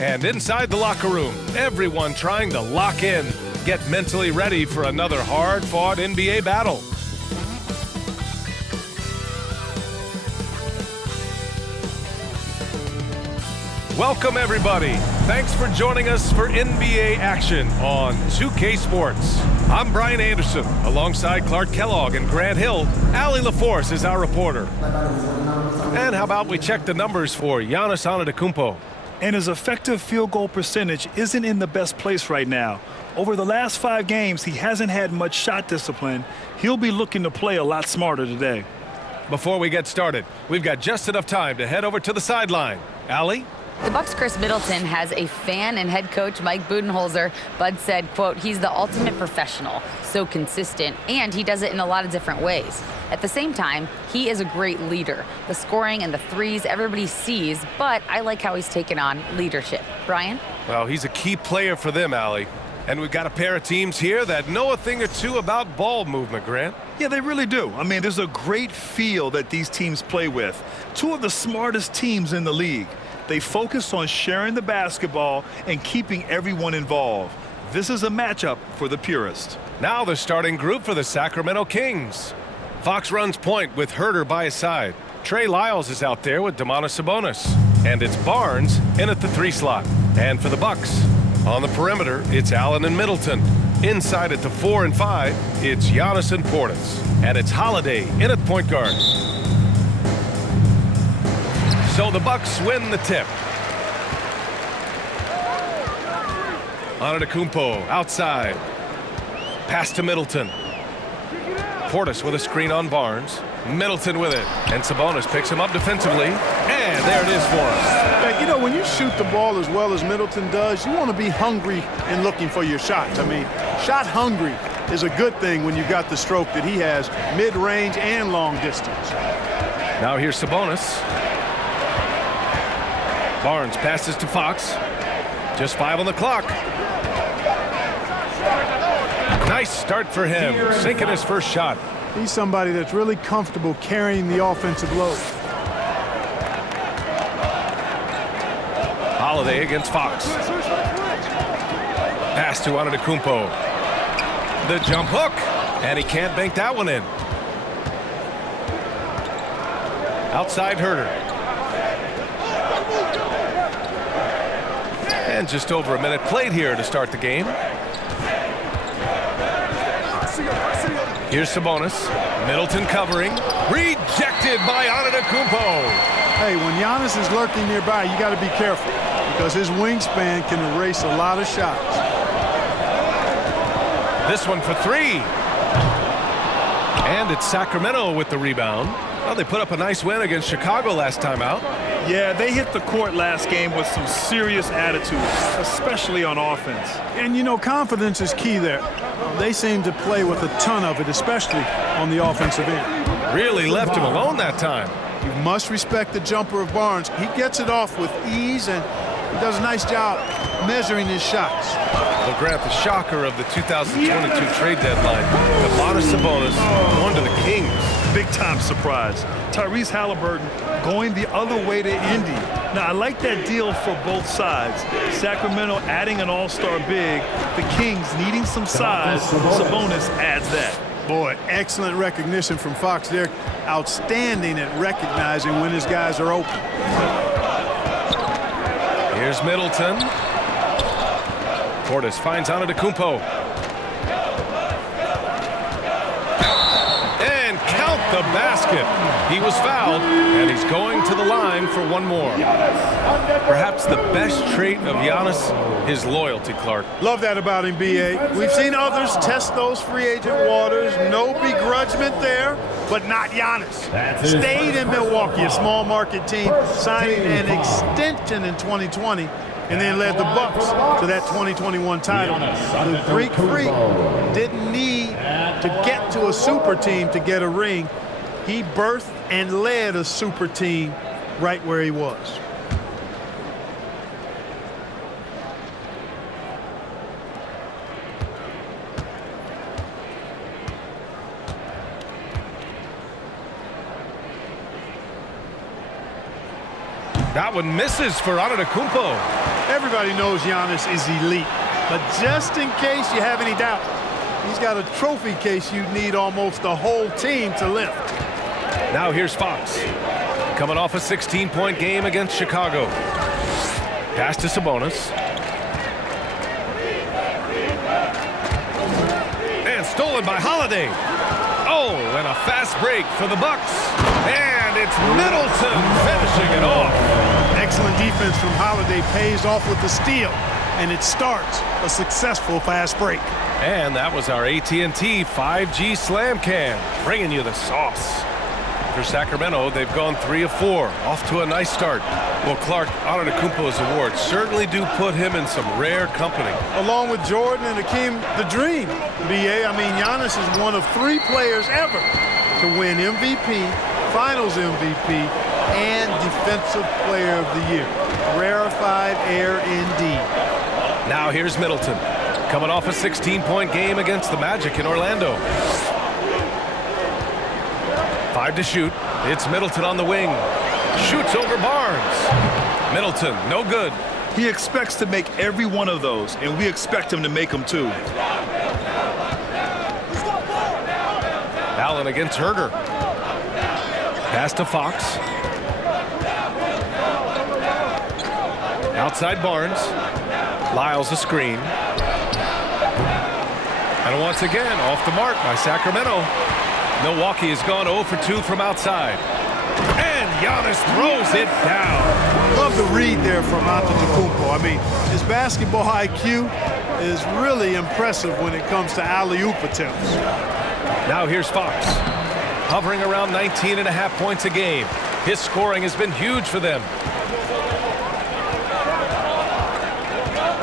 And inside the locker room, everyone trying to lock in, get mentally ready for another hard-fought NBA battle. Welcome, everybody. Thanks for joining us for NBA action on 2K Sports. I'm Brian Anderson, alongside Clark Kellogg and Grant Hill. Allie LaForce is our reporter. And how about we check the numbers for Giannis Antetokounmpo? And his effective field goal percentage isn't in the best place right now. Over the last 5 games, he hasn't had much shot discipline. He'll be looking to play a lot smarter today. Before we get started, we've got just enough time to head over to the sideline. Allie? The Bucks' Chris Middleton has a fan and head coach Mike Budenholzer. Bud said, quote, he's the ultimate professional, so consistent, and he does it in a lot of different ways. At the same time, he is a great leader. The scoring and the threes everybody sees, but I like how he's taken on leadership. Brian? Well, he's a key player for them, Allie. And we've got a pair of teams here that know a thing or two about ball movement, Grant. Yeah, they really do. I mean, there's a great feel that these teams play with. 2 of the smartest teams in the league. They focus on sharing the basketball and keeping everyone involved. This is a matchup for the purist. Now the starting group for the Sacramento Kings. Fox runs point with Herter by his side. Trey Lyles is out there with Domantas Sabonis. And it's Barnes in at the 3 slot. And for the Bucks, on the perimeter, it's Allen and Middleton. Inside at the 4 and 5, it's Giannis and Portis. And it's Holiday in at point guard. So the Bucks win the tip. Antetokounmpo outside. Pass to Middleton. Portis with a screen on Barnes. Middleton with it. And Sabonis picks him up defensively. And there it is for him. Yeah, you know, when you shoot the ball as well as Middleton does, you want to be hungry and looking for your shots. I mean, shot hungry is a good thing when you've got the stroke that he has, mid-range and long distance. Now here's Sabonis. Barnes passes to Fox. Just 5 on the clock. Nice start for him, sinking his first shot. He's somebody that's really comfortable carrying the offensive load. Holiday against Fox. Pass to Antetokounmpo. The jump hook, and he can't bank that one in. Outside Herter. And just over a minute played here to start the game. Here's Sabonis. Middleton covering. Rejected by Antetokounmpo. Hey, when Giannis is lurking nearby, you got to be careful because his wingspan can erase a lot of shots. This one for 3. And it's Sacramento with the rebound. Well, they put up a nice win against Chicago last time out. Yeah, they hit the court last game with some serious attitude, especially on offense. And, you know, confidence is key there. They seem to play with a ton of it, especially on the offensive end. Really left him alone that time. You must respect the jumper of Barnes. He gets it off with ease, and he does a nice job measuring his shots. Well, Grant, the shocker of the 2022 trade deadline, Domantas Sabonis going to the Kings. Big-time surprise. Tyrese Halliburton going the other way to Indy. Now, I like that deal for both sides. Sacramento adding an all-star big. The Kings needing some size. Sabonis adds that. Boy, excellent recognition from Fox. They're outstanding at recognizing when his guys are open. Here's Middleton. Portis finds Antetokounmpo. And count the basket. He was fouled, and he's going to the line for one more. Perhaps the best trait of Giannis, his loyalty, Clark. Love that about him, B.A. We've seen others test those free agent waters. No begrudgment there, but not Giannis. Stayed in Milwaukee, a small market team, signing an extension in 2020, and then led the Bucks to that 2021 title. The Greek Freak didn't need to get to a super team to get a ring. He birthed and led a super team right where he was. That one misses for Antetokounmpo. Everybody knows Giannis is elite, but just in case you have any doubt, he's got a trophy case you'd need almost the whole team to lift. Now here's Fox, coming off a 16-point game against Chicago. Pass to Sabonis. And stolen by Holiday. Oh, and a fast break for the Bucks. And it's Middleton finishing it off. Excellent defense from Holiday pays off with the steal, and it starts a successful fast break. And that was our AT&T 5G Slam Cam, bringing you the sauce. For Sacramento, they've gone 3 of 4, off to a nice start. Well, Clark, Antetokounmpo's awards certainly do put him in some rare company. Along with Jordan and Hakeem, the dream, BA. I mean, Giannis is one of 3 players ever to win MVP, Finals MVP, and Defensive Player of the Year. Rarefied air indeed. Now here's Middleton, coming off a 16-point game against the Magic in Orlando. 5 to shoot. It's Middleton on the wing. Shoots over Barnes. Middleton, no good. He expects to make every one of those, and we expect him to make them too. Allen against Herder. Pass to Fox. Outside Barnes. Lyles a screen. And once again, off the mark by Sacramento. Milwaukee has gone 0 for 2 from outside. And Giannis throws it down. Love the read there from Antetokounmpo. I mean, his basketball IQ is really impressive when it comes to alley-oop attempts. Now here's Fox, hovering around 19.5 points a game. His scoring has been huge for them.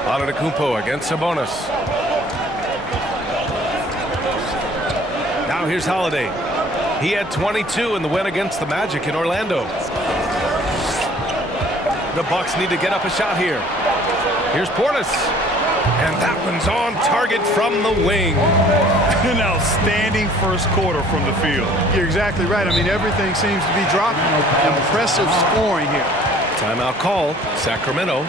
Antetokounmpo against Sabonis. Now here's Holiday. He had 22 in the win against the Magic in Orlando. The Bucks need to get up a shot here. Here's Portis. And that one's on target from the wing. An outstanding first quarter from the field. You're exactly right. I mean, everything seems to be dropping. Impressive scoring here. Timeout call, Sacramento.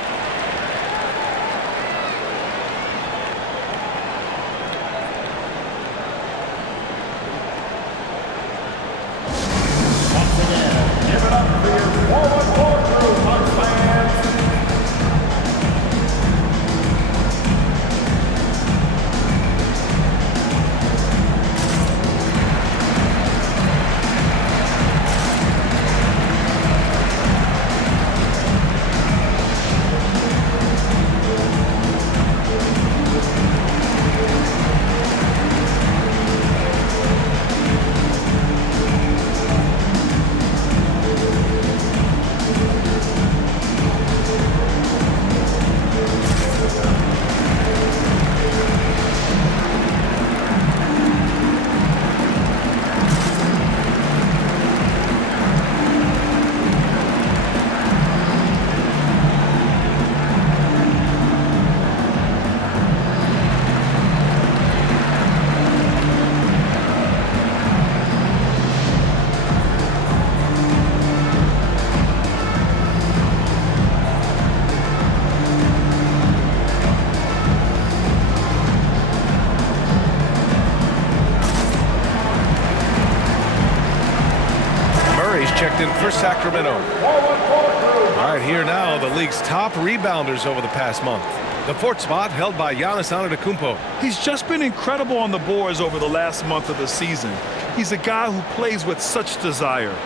Checked in for Sacramento. All right, here now, the league's top rebounders over the past month. The 4th spot held by Giannis Antetokounmpo. He's just been incredible on the boards over the last month of the season. He's a guy who plays with such desire.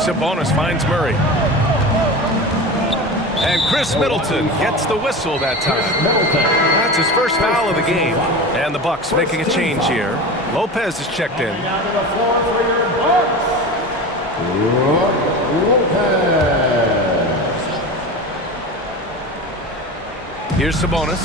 Sabonis finds Murray. And Chris Middleton gets the whistle that time. That's his first foul of the game. And the Bucks making a change here. Lopez is checked in. Here's Sabonis.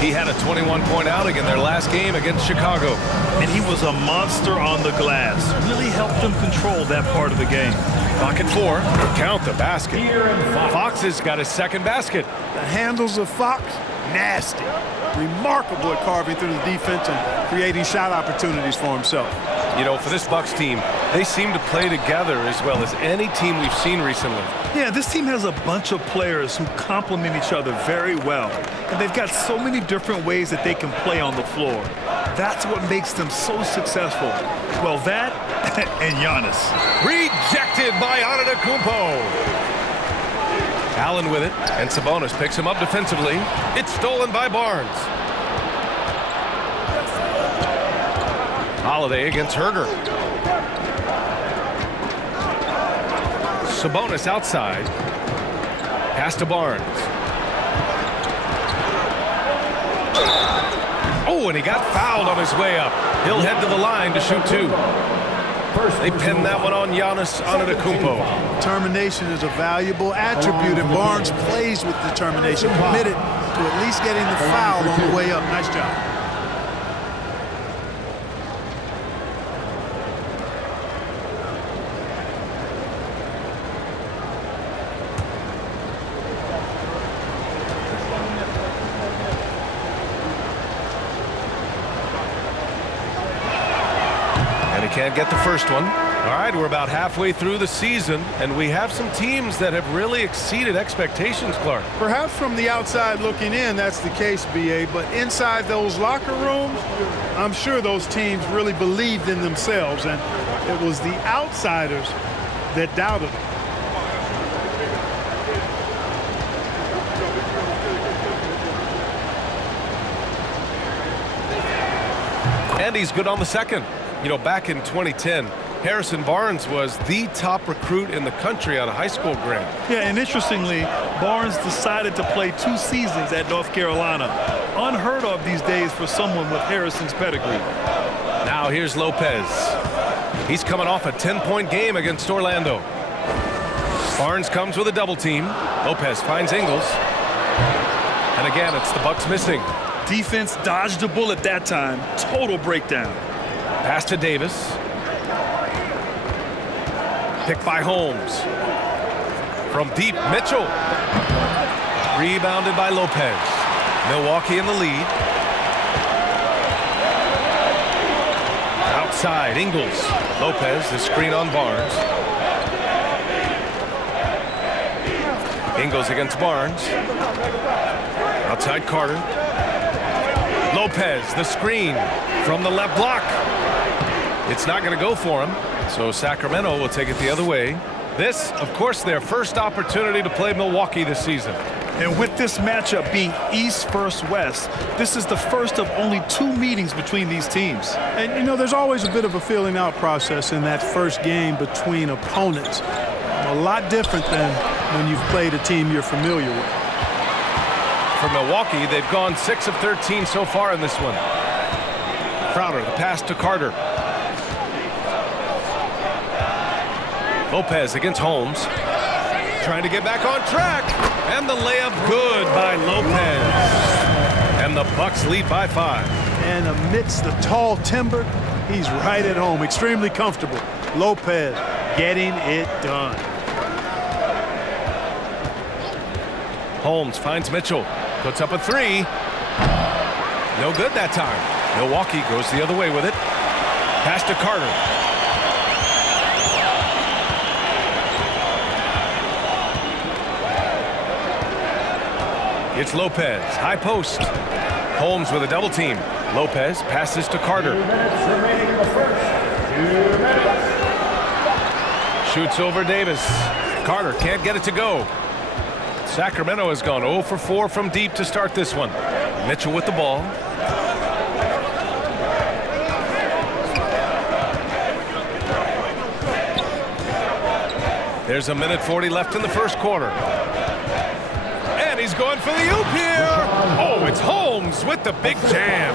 He had a 21-point outing in their last game against Chicago. And he was a monster on the glass. Really helped them control that part of the game. Clock at 4. Count the basket. Fox has got his second basket. The handles of Fox, nasty. Remarkable at carving through the defense and creating shot opportunities for himself. You know, for this Bucks team, they seem to play together as well as any team we've seen recently. Yeah, this team has a bunch of players who complement each other very well. And they've got so many different ways that they can play on the floor. That's what makes them so successful. Well, that and Giannis. Rejected by Antetokounmpo. Allen with it, and Sabonis picks him up defensively. It's stolen by Barnes. Holiday against Herder. Sabonis outside. Pass to Barnes. Oh, and he got fouled on his way up. He'll head to the line to shoot 2. They pinned that one on Giannis Antetokounmpo. Determination is a valuable attribute, and Barnes plays with determination, committed to at least getting the foul on the way up. Nice job. Can't get the first one. All right, we're about halfway through the season, and we have some teams that have really exceeded expectations, Clark. Perhaps from the outside looking in, that's the case, B.A., but inside those locker rooms, I'm sure those teams really believed in themselves, and it was the outsiders that doubted them. And he's good on the second. You know, back in 2010, Harrison Barnes was the top recruit in the country out of high school grad. Yeah, and interestingly, Barnes decided to play 2 seasons at North Carolina. Unheard of these days for someone with Harrison's pedigree. Now here's Lopez. He's coming off a 10-point game against Orlando. Barnes comes with a double team. Lopez finds Ingles. And again, it's the Bucks missing. Defense dodged a bullet that time. Total breakdown. Pass to Davis. Picked by Holmes. From deep, Mitchell. Rebounded by Lopez. Milwaukee in the lead. Outside, Ingles. Lopez, the screen on Barnes. Ingles against Barnes. Outside Carter. Lopez, the screen from the left block. It's not going to go for him, so Sacramento will take it the other way. This, of course, their first opportunity to play Milwaukee this season. And with this matchup being East versus West, this is the first of only 2 meetings between these teams. And, you know, there's always a bit of a feeling out process in that first game between opponents. A lot different than when you've played a team you're familiar with. For Milwaukee, they've gone 6 of 13 so far in this one. Crowder, the pass to Carter. Lopez against Holmes. Trying to get back on track. And the layup good by Lopez. And the Bucks lead by 5. And amidst the tall timber, he's right at home. Extremely comfortable. Lopez getting it done. Holmes finds Mitchell. Puts up a 3. No good that time. Milwaukee goes the other way with it. Pass to Carter. It's Lopez, high post. Holmes with a double team. Lopez passes to Carter. Shoots over Davis. Carter can't get it to go. Sacramento has gone 0 for 4 from deep to start this one. Mitchell with the ball. There's a minute 40 left in the first quarter. And he's going for the oop here. Oh, it's Holmes with the big jam.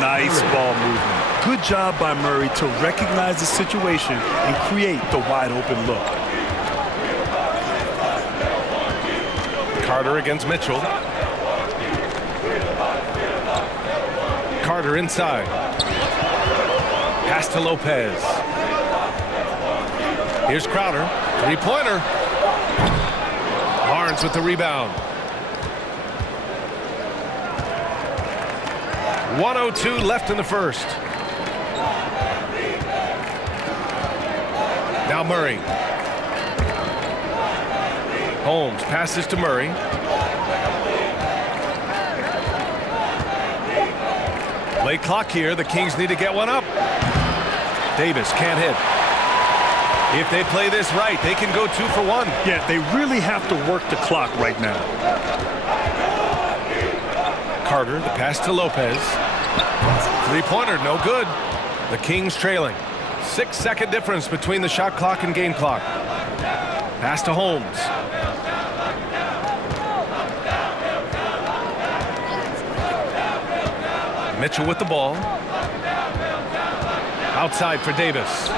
Nice ball movement. Good job by Murray to recognize the situation and create the wide open look. Carter against Mitchell. Carter inside. Pass to Lopez. Here's Crowder. Three-pointer. Barnes with the rebound. 1:02 left in the first. Now Murray. Holmes passes to Murray. Late clock here. The Kings need to get one up. Davis can't hit. If they play this right, they can go 2 for 1. Yeah, they really have to work the clock right now. Carter, the pass to Lopez. Three-pointer, no good. The Kings trailing. 6-second difference between the shot clock and game clock. Pass to Holmes. Mitchell with the ball. Outside for Davis.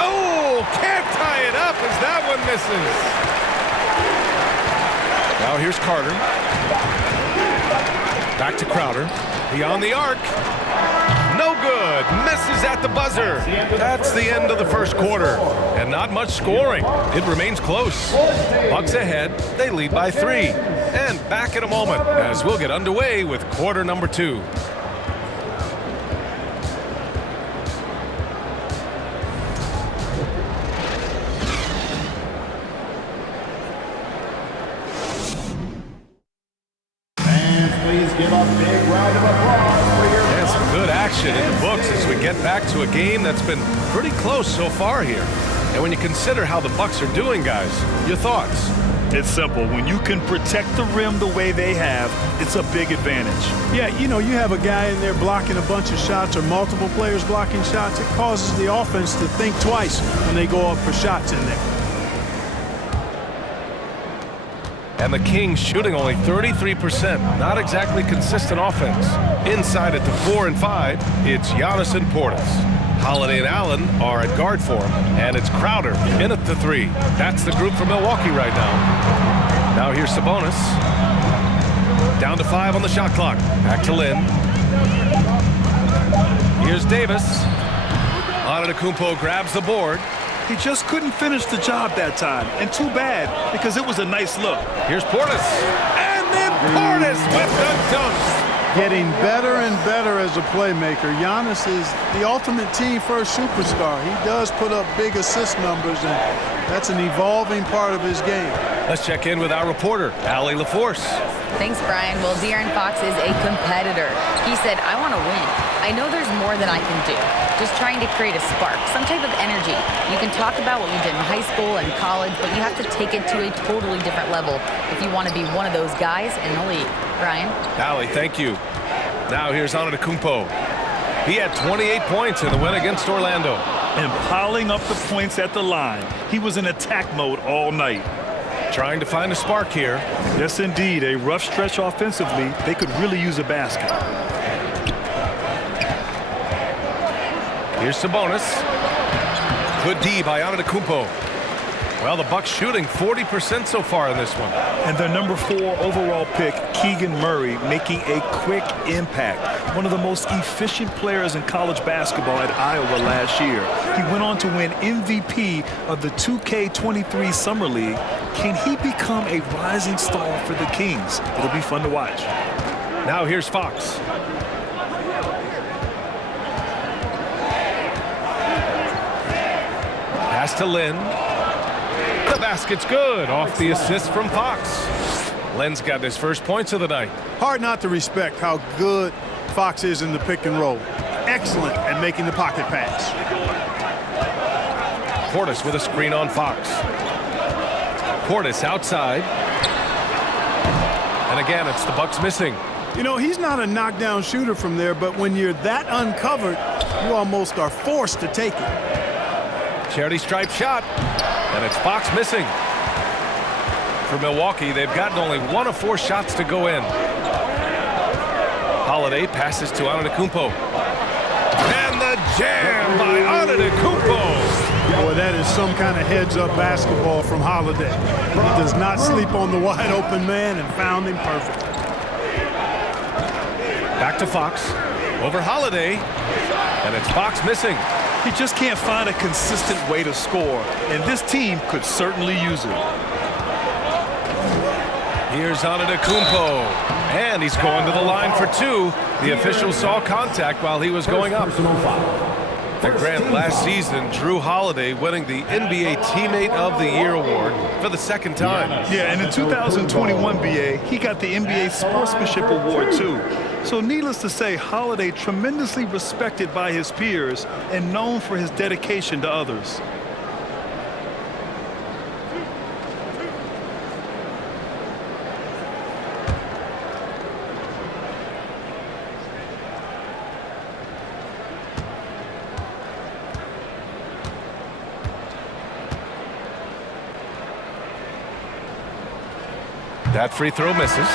Oh, can't tie it up as that one misses. Now here's Carter. Back to Crowder. Beyond the arc. No good. Misses at the buzzer. That's the end of the first quarter. And not much scoring. It remains close. Bucks ahead. They lead by 3. And back in a moment as we'll get underway with quarter number 2. Please give a big round of applause for your... And some good action in the books as we get back to a game that's been pretty close so far here. And when you consider how the Bucks are doing, guys, your thoughts? It's simple. When you can protect the rim the way they have, it's a big advantage. Yeah, you know, you have a guy in there blocking a bunch of shots or multiple players blocking shots. It causes the offense to think twice when they go up for shots in there. And the Kings shooting only 33%. Not exactly consistent offense. Inside at the 4 and 5, it's Giannis and Portis. Holiday and Allen are at guard for him. And it's Crowder in at the 3. That's the group for Milwaukee right now. Now here's Sabonis. Down to 5 on the shot clock. Back to Lynn. Here's Davis. Antetokounmpo grabs the board. He just couldn't finish the job that time. And too bad, because it was a nice look. Here's Portis. And then Portis with the dunk. Getting better and better as a playmaker. Giannis is the ultimate team-first superstar. He does put up big assist numbers, and that's an evolving part of his game. Let's check in with our reporter, Allie LaForce. Thanks, Brian. Well, De'Aaron Fox is a competitor. He said, I want to win. I know there's more that I can do. Just trying to create a spark, some type of energy. You can talk about what you did in high school and college, but you have to take it to a totally different level if you want to be one of those guys in the league. Brian? Allie, thank you. Now here's Antetokounmpo. He had 28 points in the win against Orlando. And piling up the points at the line. He was in attack mode all night. Trying to find a spark here. Yes, indeed. A rough stretch offensively. They could really use a basket. Here's Sabonis. Good D by Antetokounmpo. Well, the Bucks shooting 40% so far in this one. And their number 4 overall pick, Keegan Murray, making a quick impact. One of the most efficient players in college basketball at Iowa last year. He went on to win MVP of the 2K23 Summer League. Can he become a rising star for the Kings? It'll be fun to watch. Now here's Fox. Pass to Lynn. The basket's good. Off the assist from Fox. Lynn's got his first points of the night. Hard not to respect how good Fox is in the pick and roll. Excellent at making the pocket pass. Portis with a screen on Fox. Portis outside. And again, it's the Bucks missing. You know, he's not a knockdown shooter from there, but when you're that uncovered, you almost are forced to take it. Charity stripe shot. And it's Fox missing. For Milwaukee, they've gotten only 1 of 4 shots to go in. Holiday passes to Antetokounmpo. And the jam by Antetokounmpo. Boy, that is some kind of heads-up basketball from Holiday. He does not sleep on the wide-open man and found him perfect. Back to Fox. Over Holiday. And it's Fox missing. He just can't find a consistent way to score, and this team could certainly use it. Here's Antetokounmpo, and he's going to the line for two. The official saw contact while he was going up. And Grant, last season, Drew Holiday winning the NBA Teammate of the Year award for the second time. Yeah, and in 2021, BA, he got the NBA Sportsmanship Award too. So needless to say, Holiday tremendously respected by his peers and known for his dedication to others. That free throw misses.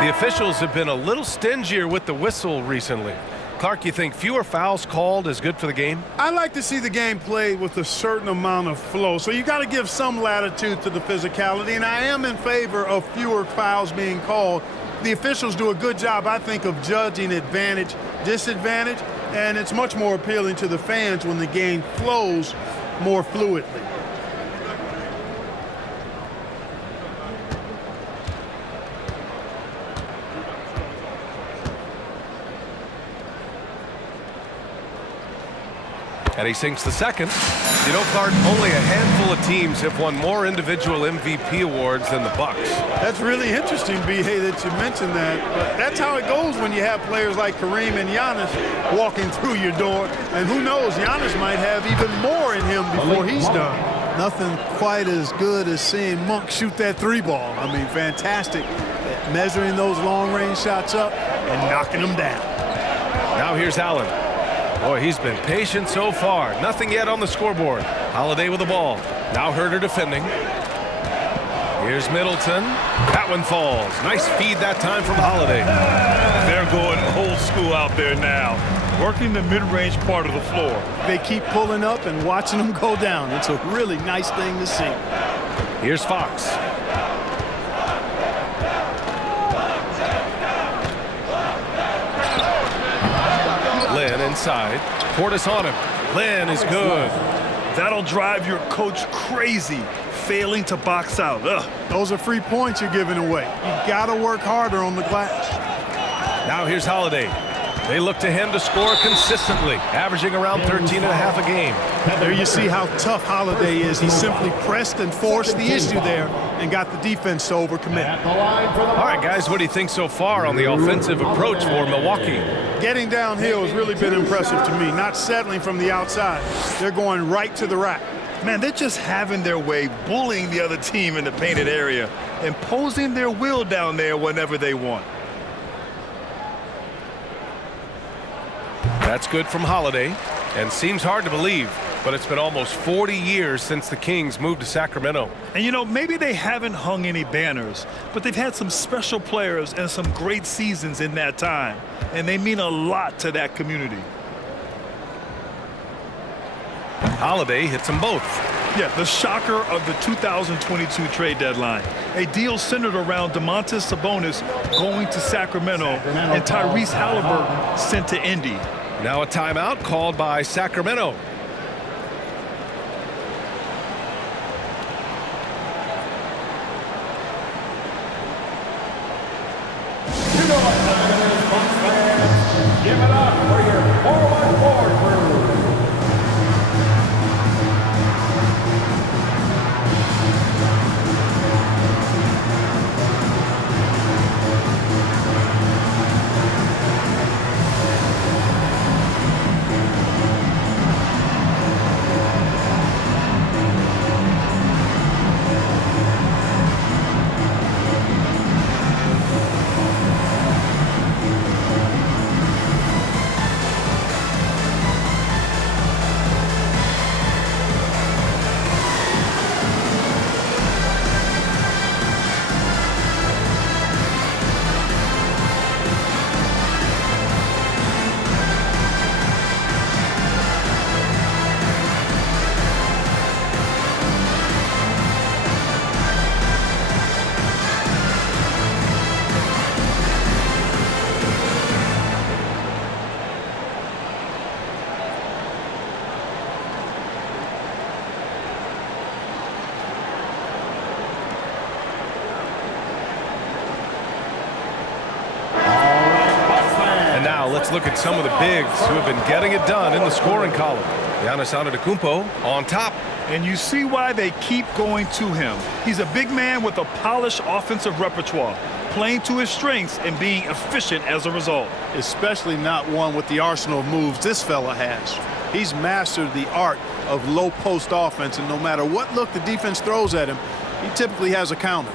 The officials have been a little stingier with the whistle recently. Clark, you think fewer fouls called is good for the game? I like to see the game played with a certain amount of flow, so you got to give some latitude to the physicality, and I am in favor of fewer fouls being called. The officials do a good job, I think, of judging advantage, disadvantage, and it's much more appealing to the fans when the game flows more fluidly. And he sinks the second. You know, Clark, only a handful of teams have won more individual MVP awards than the Bucks. That's really interesting, B.A., that you mentioned that. But that's how it goes when you have players like Kareem and Giannis walking through your door. And who knows, Giannis might have even more in him before he's done. Nothing quite as good as seeing Monk shoot that three ball. I mean, fantastic at measuring those long-range shots up and knocking them down. Now here's Allen. Boy, he's been patient so far. Nothing yet on the scoreboard. Holiday with the ball. Now Herter defending. Here's Middleton. That one falls. Nice feed that time from Holiday. They're going old school out there now, working the mid-range part of the floor. They keep pulling up and watching them go down. It's a really nice thing to see. Here's Fox. Lynn inside. Portis on him. Lynn is good. That'll drive your coach crazy, failing to box out. Ugh. Those are free points you're giving away. You got to work harder on the glass. Now here's Holiday. They look to him to score consistently, averaging around 13 and a half a game. There you see how tough Holiday is. He simply pressed and forced the issue there and got the defense to overcommit. All right, guys, what do you think so far on the offensive approach for Milwaukee? Getting downhill has really been impressive to me, not settling from the outside. They're going right to the rack. Man, they're just having their way, bullying the other team in the painted area, imposing their will down there whenever they want. That's good from Holiday, and seems hard to believe, but it's been almost 40 years since the Kings moved to Sacramento. And you know, maybe they haven't hung any banners, but they've had some special players and some great seasons in that time, and they mean a lot to that community. Holiday hits them both. Yeah, the shocker of the 2022 trade deadline. A deal centered around Domantas Sabonis going to Sacramento and Tyrese Halliburton sent to Indy. Now a timeout called by Sacramento. You know what time it is, Bucks fans. Give it up for your 4-1-4 crew. look at some of the bigs who have been getting it done in the scoring column. Giannis Antetokounmpo on top. And you see why they keep going to him. He's a big man with a polished offensive repertoire, playing to his strengths and being efficient as a result. Especially not one with the arsenal of moves this fella has. He's mastered the art of low post offense, and no matter what look the defense throws at him, he typically has a counter.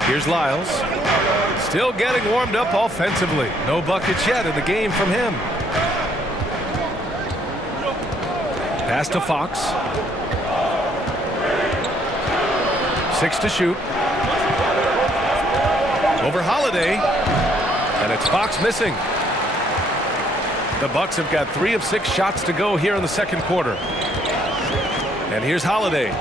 Here's Lyles. Still getting warmed up offensively. No buckets yet in the game from him. Pass to Fox. 6 to shoot. Over Holiday. And it's Fox missing. The Bucks have got 3 of 6 shots to go here in the second quarter. And here's Holiday.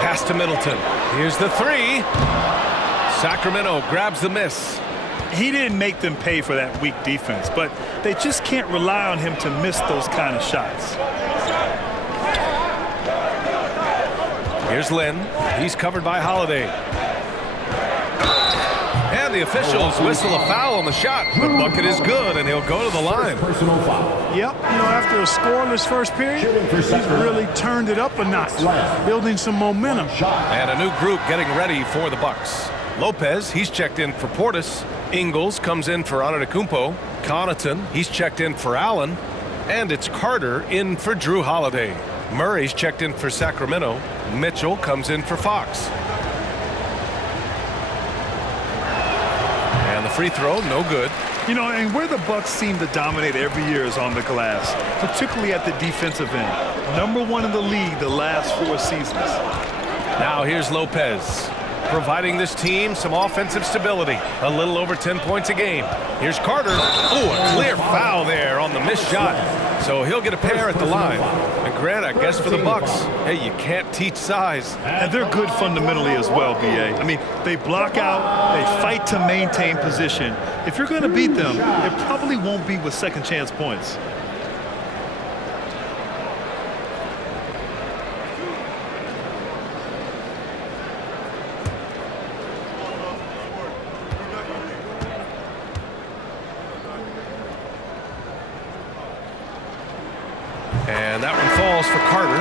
Pass to Middleton. Here's the 3. Sacramento grabs the miss. He didn't make them pay for that weak defense, but they just can't rely on him to miss those kind of shots. Here's Lynn. He's covered by Holiday. And the officials whistle a foul on the shot. The bucket is good, and he'll go to the line. Personal foul. Yep, after a scoreless first period, he's really turned it up a notch, building some momentum. And a new group getting ready for the Bucks. Lopez, he's checked in for Portis. Ingles comes in for Antetokounmpo. Connaughton, he's checked in for Allen. And it's Carter in for Drew Holiday. Murray's checked in for Sacramento. Mitchell comes in for Fox. And the free throw, no good. And where the Bucks seem to dominate every year is on the glass, particularly at the defensive end. #1 in the league the last 4 seasons. Now here's Lopez, providing this team some offensive stability. A little over 10 points a game. Here's Carter. Oh, a clear foul there on the missed shot. So he'll get a pair at the line. And Grant, I guess for the Bucks, hey, you can't teach size. And they're good fundamentally as well, B.A. I mean, they block out, they fight to maintain position. If you're going to beat them, it probably won't be with second chance points. And that one falls for Carter.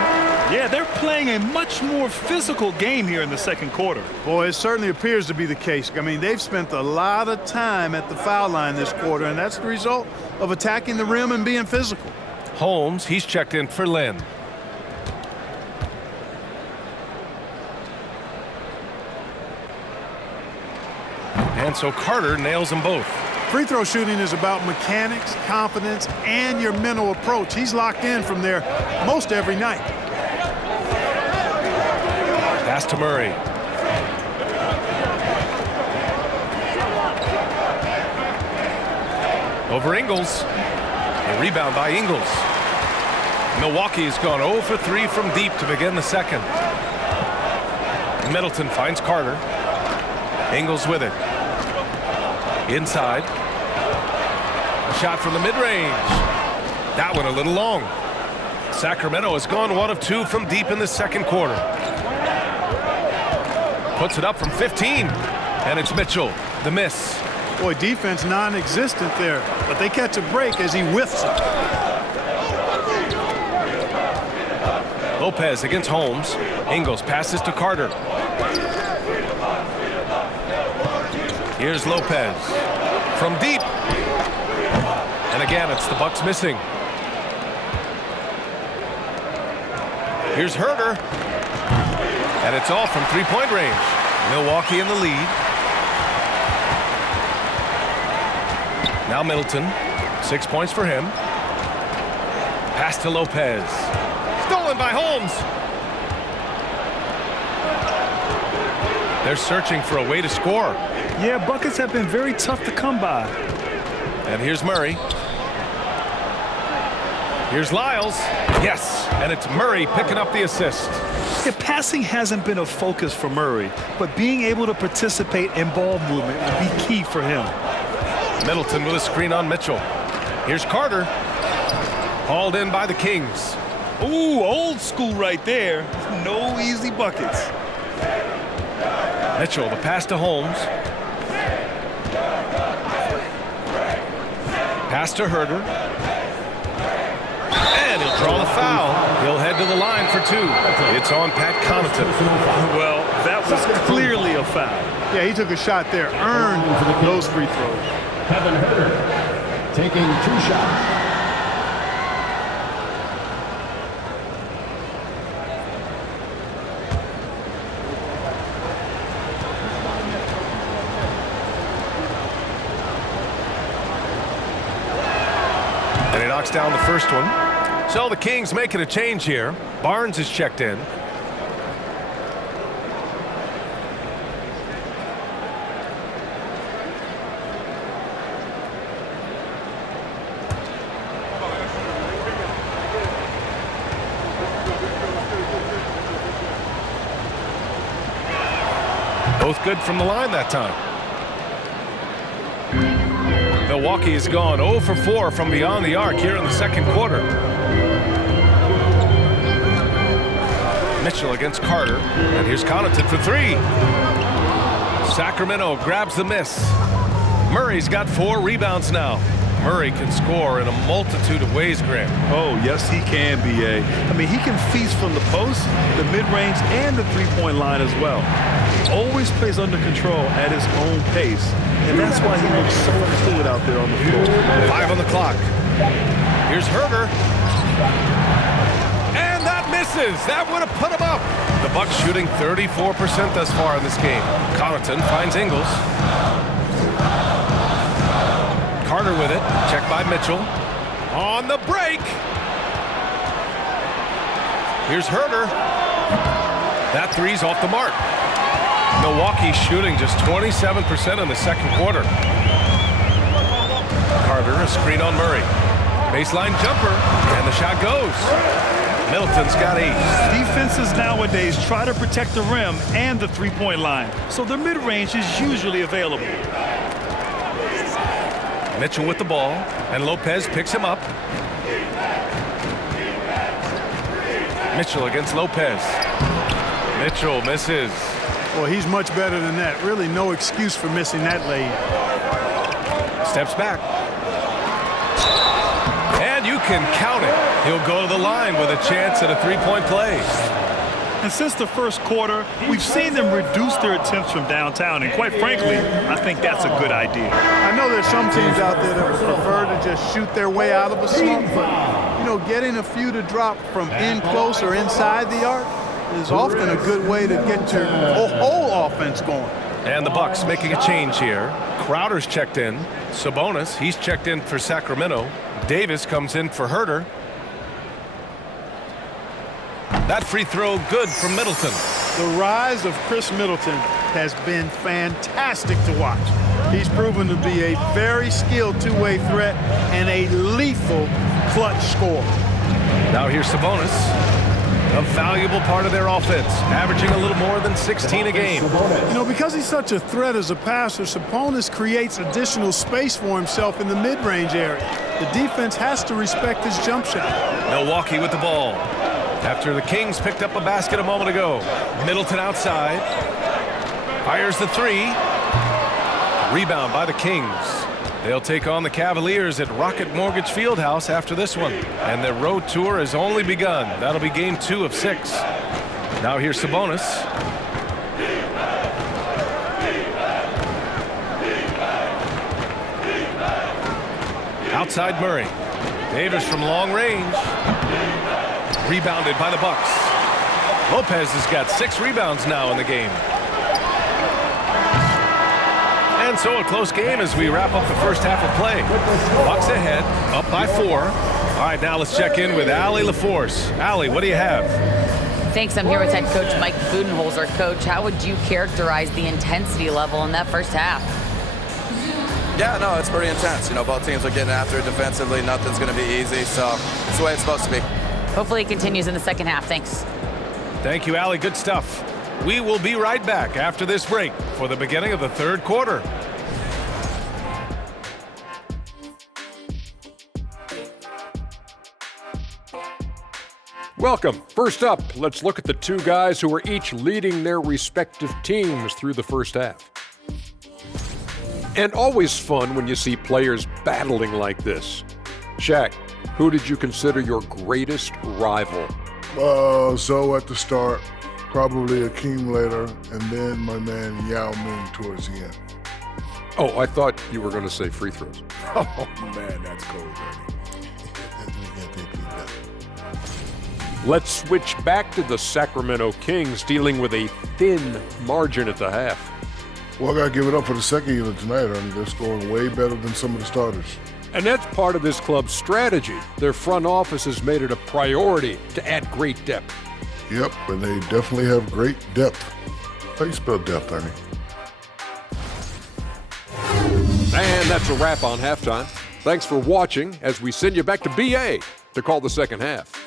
Yeah, they're playing a much more physical game here in the second quarter. Boy, it certainly appears to be the case. I mean, they've spent a lot of time at the foul line this quarter, and that's the result of attacking the rim and being physical. Holmes, he's checked in for Lynn. And so Carter nails them both. Free throw shooting is about mechanics, confidence, and your mental approach. He's locked in from there most every night. Pass to Murray. Over Ingles. A rebound by Ingles. Milwaukee has gone 0 for 3 from deep to begin the second. Middleton finds Carter. Ingles with it. Inside. A shot from the mid-range. That one a little long. Sacramento has gone 1 of 2 from deep in the second quarter. Puts it up from 15. And it's Mitchell. The miss. Boy, defense non-existent there, but they catch a break as he whiffs it. Lopez against Holmes. Ingles passes to Carter. Here's Lopez from deep. And again, it's the Bucks missing. Here's Herter. And it's all from three-point range. Milwaukee in the lead. Now Middleton. 6 points for him. Pass to Lopez. Stolen by Holmes. They're searching for a way to score. Yeah, buckets have been very tough to come by. And here's Murray. Here's Lyles. Yes, and it's Murray picking up the assist. Yeah, passing hasn't been a focus for Murray, but being able to participate in ball movement will be key for him. Middleton with a screen on Mitchell. Here's Carter. Hauled in by the Kings. Ooh, old school right there. No easy buckets. Mitchell, the pass to Holmes. Pass to Herder. And he'll draw the foul. He'll head to the line for 2. It's on Pat Connaughton. Well, that was clearly a foul. Yeah, he took a shot there, earned those free throws. Kevin Herter taking 2 shots. And he knocks down the first one. So the Kings making a change here. Barnes is checked in. Both good from the line that time. Milwaukee has gone 0 for 4 from beyond the arc here in the second quarter. Mitchell against Carter. And here's Connaughton for 3. Sacramento grabs the miss. Murray's got 4 rebounds now. Murray can score in a multitude of ways, Graham. Oh, yes, he can, B.A. I mean, he can feast from the post, the mid-range, and the three-point line as well. He always plays under control at his own pace, and that's why he looks so fluid out there on the floor. 5 on the clock. Here's Herder. And that misses. That would have put him up. The Bucks shooting 34% thus far in this game. Connaughton finds Ingles. Carter with it. Checked by Mitchell. On the break. Here's Herder. That three's off the mark. Milwaukee shooting just 27% in the second quarter. Carter, a screen on Murray. Baseline jumper, and the shot goes. Middleton's got 8. Defenses nowadays try to protect the rim and the three-point line, so their mid-range is usually available. Mitchell with the ball, and Lopez picks him up. Mitchell against Lopez. Mitchell misses. Well, he's much better than that. Really no excuse for missing that lay. Steps back. And you can count it. He'll go to the line with a chance at a three-point play. And since the first quarter, we've seen them reduce their attempts from downtown, and quite frankly, I think that's a good idea. I know there's some teams out there that prefer to just shoot their way out of a slump, but, you know, getting a few to drop from in close or inside the arc is often a good way to get your whole offense going. And the Bucks making a change here. Crowder's checked in. Sabonis, he's checked in for Sacramento. Davis comes in for Herder. That free throw good from Middleton. The rise of Chris Middleton has been fantastic to watch. He's proven to be a very skilled two-way threat and a lethal clutch scorer. Now here's Sabonis, a valuable part of their offense, averaging a little more than 16 a game. You know, because he's such a threat as a passer, Sabonis creates additional space for himself in the mid-range area. The defense has to respect his jump shot. Milwaukee with the ball. After the Kings picked up a basket a moment ago. Middleton outside. Fires the 3. Rebound by the Kings. They'll take on the Cavaliers at Rocket Mortgage Fieldhouse after this one. And their road tour has only begun. That'll be game 2 of 6. Now here's Sabonis. Outside Murray. Davis from long range. Rebounded by the Bucks. Lopez has got 6 rebounds now in the game. And so a close game as we wrap up the first half of play. Bucks ahead, up by 4. All right, now let's check in with Allie LaForce. Allie, what do you have? Thanks. I'm here with head coach Mike Budenholzer. Coach, how would you characterize the intensity level in that first half? Yeah, no, it's pretty intense. You know, both teams are getting after it defensively. Nothing's going to be easy, so it's the way it's supposed to be. Hopefully it continues in the second half. Thanks. Thank you, Allie. Good stuff. We will be right back after this break for the beginning of the third quarter. Welcome. First up, let's look at the two guys who are each leading their respective teams through the first half. And always fun when you see players battling like this. Shaq, who did you consider your greatest rival? So at the start, probably Akeem later, and then my man Yao Ming towards the end. Oh, I thought you were going to say free throws. Oh, man, that's cold, Ernie. Let's switch back to the Sacramento Kings, dealing with a thin margin at the half. Well, I got to give it up for the second unit tonight, Ernie. They're scoring way better than some of the starters. And that's part of this club's strategy. Their front office has made it a priority to add great depth. Yep, and they definitely have great depth. How do you spell depth, Ernie? And that's a wrap on halftime. Thanks for watching as we send you back to BA to call the second half.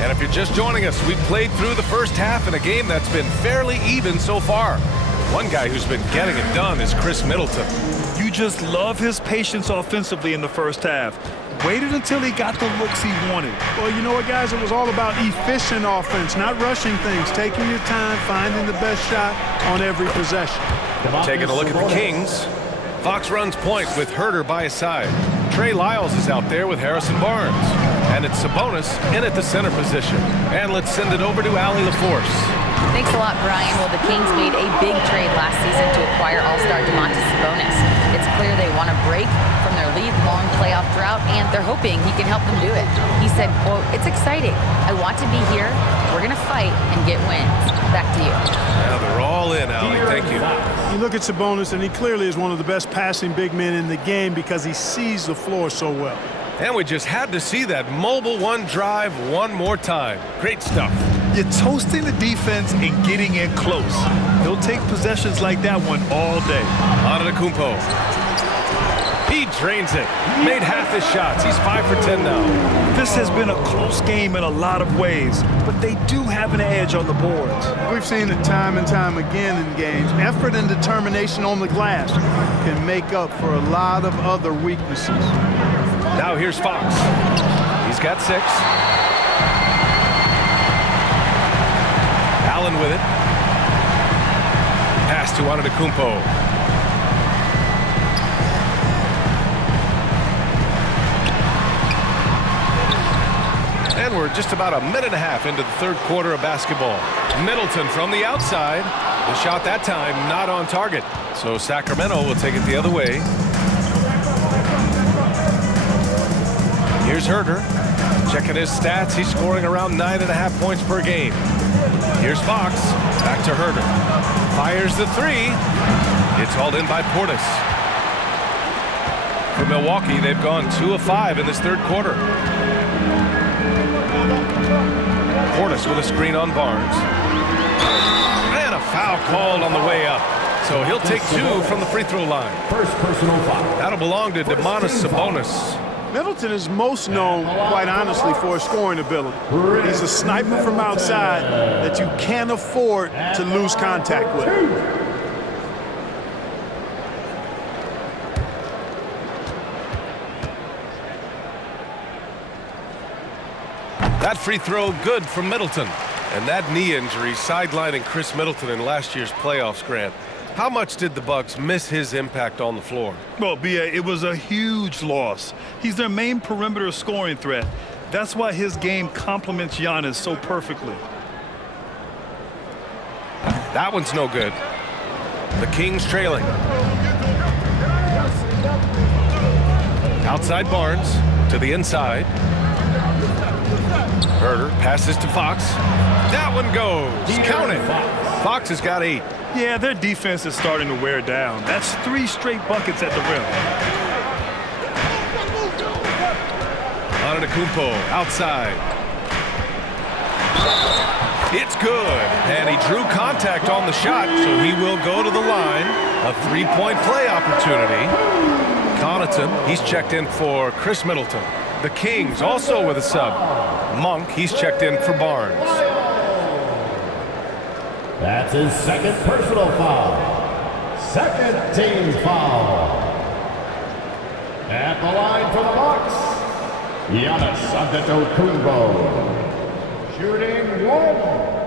And if you're just joining us, we've played through the first half in a game that's been fairly even so far. One guy who's been getting it done is Chris Middleton. You just love his patience offensively in the first half. Waited until he got the looks he wanted. Well, you know what, guys? It was all about efficient offense, not rushing things, taking your time, finding the best shot on every possession. Taking a look at the Kings. Fox runs point with Herter by his side. Trey Lyles is out there with Harrison Barnes. And it's Sabonis in at the center position. And let's send it over to Allie LaForce. Thanks a lot, Brian. Well, the Kings made a big trade last season to acquire all-star Sabonis. It's clear they want to break from their league-long playoff drought, and they're hoping he can help them do it. He said, quote, "It's exciting. I want to be here. We're going to fight and get wins." Back to you. Now they're all in, Allie. Thank you. You look at Sabonis, and he clearly is one of the best passing big men in the game because he sees the floor so well. And we just had to see that mobile one drive one more time. Great stuff. You're toasting the defense and getting in close. He'll take possessions like that one all day. Antetokounmpo. He drains it. Made half his shots. He's 5 for 10 now. This has been a close game in a lot of ways, but they do have an edge on the boards. We've seen it time and time again in games. Effort and determination on the glass can make up for a lot of other weaknesses. Now here's Fox. He's got 6. Allen with it. Pass to Antetokounmpo. And we're just about a minute and a half into the third quarter of basketball. Middleton from the outside. The shot that time not on target. So Sacramento will take it the other way. Here's Herter. Checking his stats. He's scoring around 9.5 points per game. Here's Fox. Back to Herter. Fires the 3. It's hauled in by Portis. For Milwaukee, they've gone 2 of 5 in this third quarter. Portis with a screen on Barnes. And a foul called on the way up. So he'll take 2 from the free throw line. First personal foul. That'll belong to Sabonis. Middleton is most known, quite honestly, for his scoring ability. He's a sniper from outside that you can't afford to lose contact with. That free throw good from Middleton. And that knee injury sidelining Chris Middleton in last year's playoffs, Grant. How much did the Bucks miss his impact on the floor? Well, B.A., it was a huge loss. He's their main perimeter scoring threat. That's why his game complements Giannis so perfectly. That one's no good. The Kings trailing. Outside Barnes to the inside. Herter passes to Fox. That one goes. Count it. Fox has got 8. Yeah, their defense is starting to wear down. That's 3 straight buckets at the rim. Antetokounmpo outside. It's good. And he drew contact on the shot, so he will go to the line. A 3-point play opportunity. Connaughton, he's checked in for Chris Middleton. The Kings also with a sub. Monk, he's checked in for Barnes. That's his second personal foul. Second team foul. At the line for the Bucks, Giannis Antetokounmpo. Shooting 1.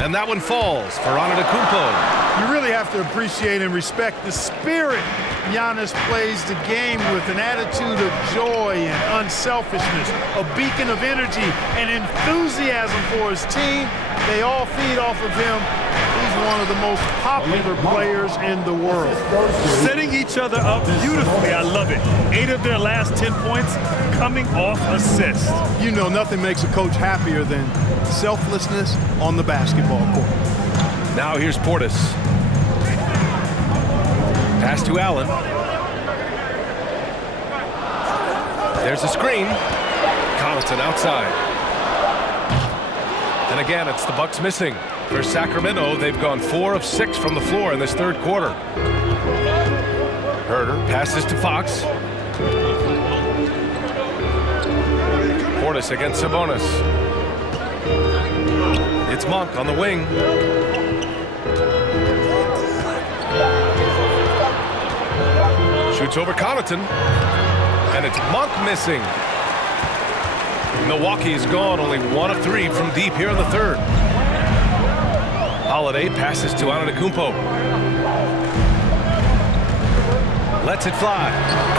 And that one falls for Antetokounmpo. You really have to appreciate and respect the spirit Giannis plays the game with, an attitude of joy and unselfishness, a beacon of energy and enthusiasm for his team. They all feed off of him. He's one of the most popular players in the world. Setting each other up beautifully. I love it. 8 of their last 10 points coming off assists. You know, nothing makes a coach happier than selflessness on the basketball court. Now here's Portis. Pass to Allen. There's a screen. Connaughton outside. And again, it's the Bucks missing. For Sacramento, they've gone 4 of 6 from the floor in this third quarter. Herder passes to Fox. Portis against Sabonis. It's Monk on the wing. Shoots over Connaughton. And it's Monk missing. Milwaukee's gone only 1 of 3 from deep here in the third. Holiday passes to Antetokounmpo. Lets it fly.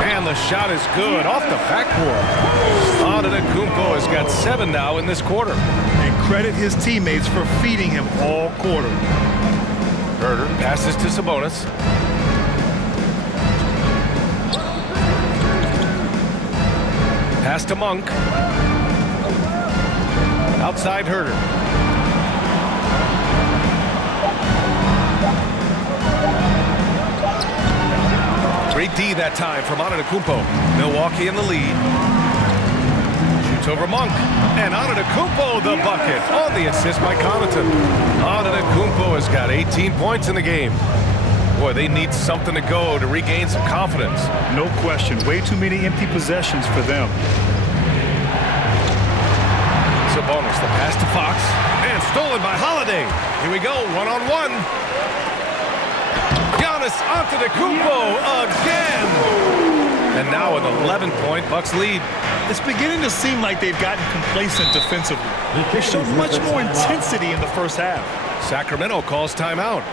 And the shot is good off the backboard. Antetokounmpo has got 7 now in this quarter. And credit his teammates for feeding him all quarter. Herder passes to Sabonis. Pass to Monk. Outside Herder. Great D that time from Antetokounmpo. Milwaukee in the lead. Shoots over Monk. And Antetokounmpo the bucket on the assist by Connaughton. Antetokounmpo has got 18 points in the game. Boy, they need something to go to regain some confidence. No question. Way too many empty possessions for them. Sabonis, the pass to Fox. And stolen by Holiday. Here we go, one-on-one. Giannis Antetokounmpo again. And now an 11-point Bucks lead. It's beginning to seem like they've gotten complacent defensively. They showed much more intensity in the first half. Sacramento calls timeout.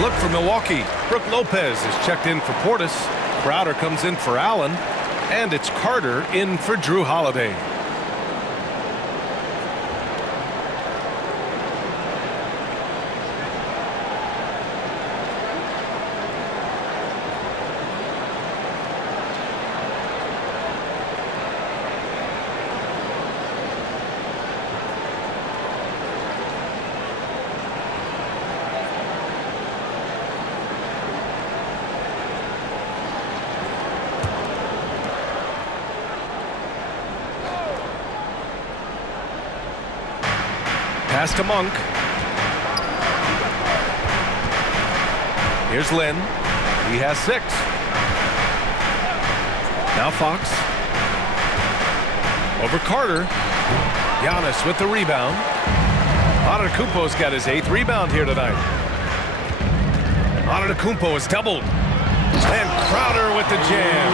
Look for Milwaukee. Brook Lopez is checked in for Portis. Crowder comes in for Allen. And it's Carter in for Drew Holiday. Pass to Monk. Here's Lynn. He has 6. Now Fox. Over Carter. Giannis with the rebound. Antetokounmpo's got his 8th rebound here tonight. Antetokounmpo is doubled. And Crowder with the jam.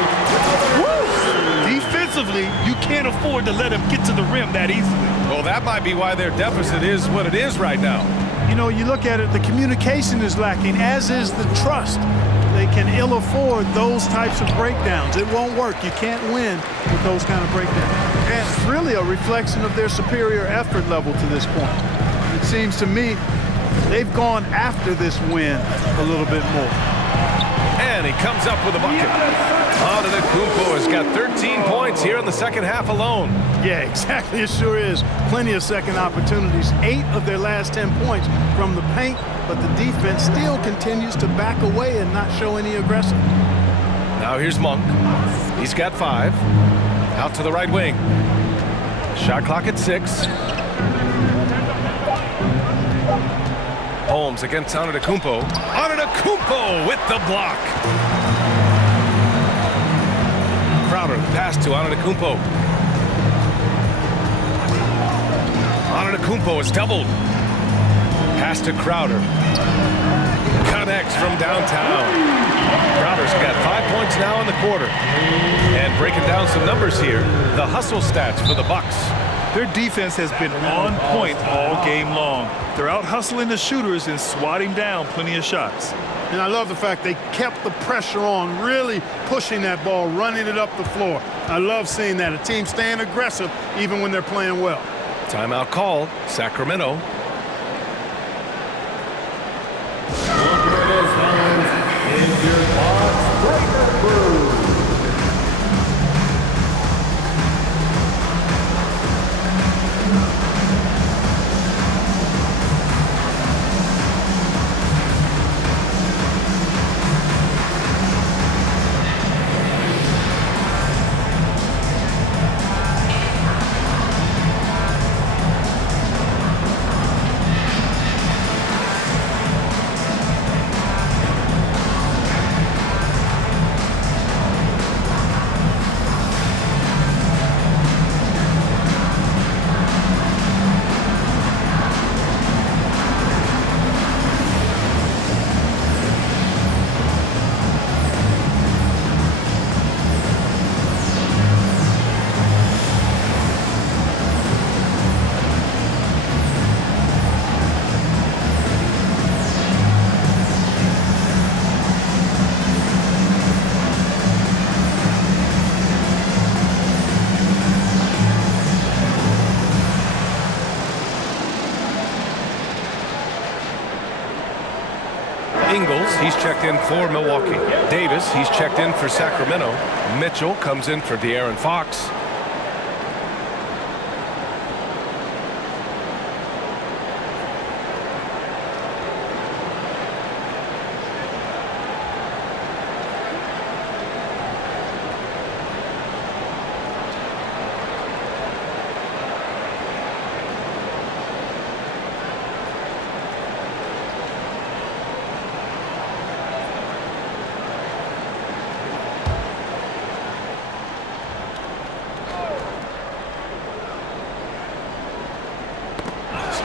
Woo! Defensively, you can't afford to let him get to the rim that easily. Well, that might be why their deficit is what it is right now. You know, you look at it, the communication is lacking, as is the trust. They can ill afford those types of breakdowns. It won't work. You can't win with those kind of breakdowns. And it's really a reflection of their superior effort level to this point. It seems to me they've gone after this win a little bit more. And he comes up with a bucket. Antetokounmpo has got 13 points here in the second half alone. Yeah, exactly. It sure is. Plenty of second opportunities. 8 of their last 10 points from the paint, but the defense still continues to back away and not show any aggression. Now here's Monk. He's got 5. Out to the right wing. Shot clock at 6. Holmes against Antetokounmpo. Antetokounmpo with the block. Crowder, the pass to Antetokounmpo. Antetokounmpo is doubled. Pass to Crowder. Connects from downtown. Crowder's got 5 points now in the quarter. And breaking down some numbers here, the hustle stats for the Bucks. Their defense has been on point all game long. They're out hustling the shooters and swatting down plenty of shots. And I love the fact they kept the pressure on, really pushing that ball, running it up the floor. I love seeing that. A team staying aggressive even when they're playing well. Timeout call, Sacramento. Ingles, he's checked in for Milwaukee. Davis, he's checked in for Sacramento. Mitchell comes in for De'Aaron Fox.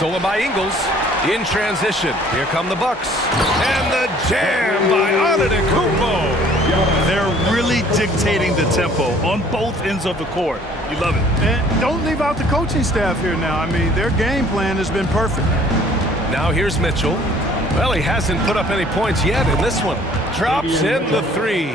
Stolen by Ingles. In transition. Here come the Bucks. And the jam by Antetokounmpo. They're really dictating the tempo on both ends of the court. You love it. And don't leave out the coaching staff here now. I mean, their game plan has been perfect. Now here's Mitchell. Well, he hasn't put up any points yet in this one. Drops in the 3.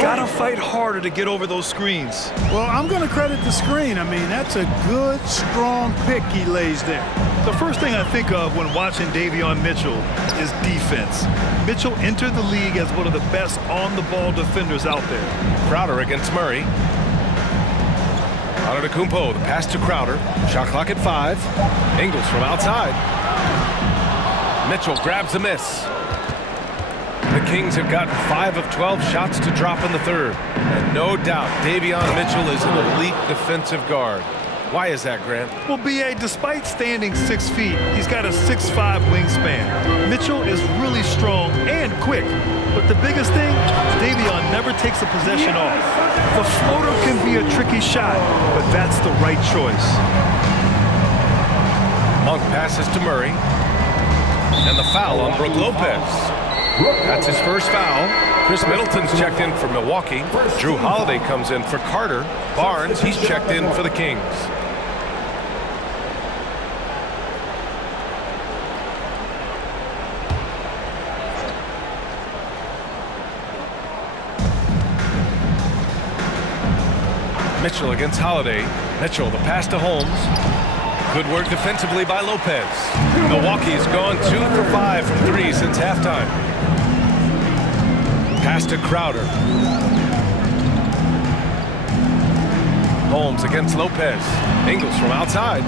Gotta fight harder to get over those screens. Well, I'm going to credit the screen. I mean, that's a good, strong pick he lays there. The first thing I think of when watching Davion Mitchell is defense. Mitchell entered the league as one of the best on-the-ball defenders out there. Crowder against Murray. Antetokounmpo, the pass to Crowder. Shot clock at 5. Ingles from outside. Mitchell grabs a miss. The Kings have gotten 5 of 12 shots to drop in the third. And no doubt, Davion Mitchell is an elite defensive guard. Why is that, Grant? Well, B.A., despite standing 6 feet, he's got a 6'5" wingspan. Mitchell is really strong and quick. But the biggest thing, Davion never takes a possession off. The floater can be a tricky shot, but that's the right choice. Monk passes to Murray. And the foul on Brook Lopez. That's his first foul. Chris Middleton's checked in for Milwaukee. Drew Holiday comes in for Carter. Barnes, he's checked in for the Kings. Mitchell against Holiday. Mitchell, the pass to Holmes. Good work defensively by Lopez. Milwaukee's gone 2 for 5 from 3 since halftime. Pass to Crowder. Holmes against Lopez. Ingles from outside.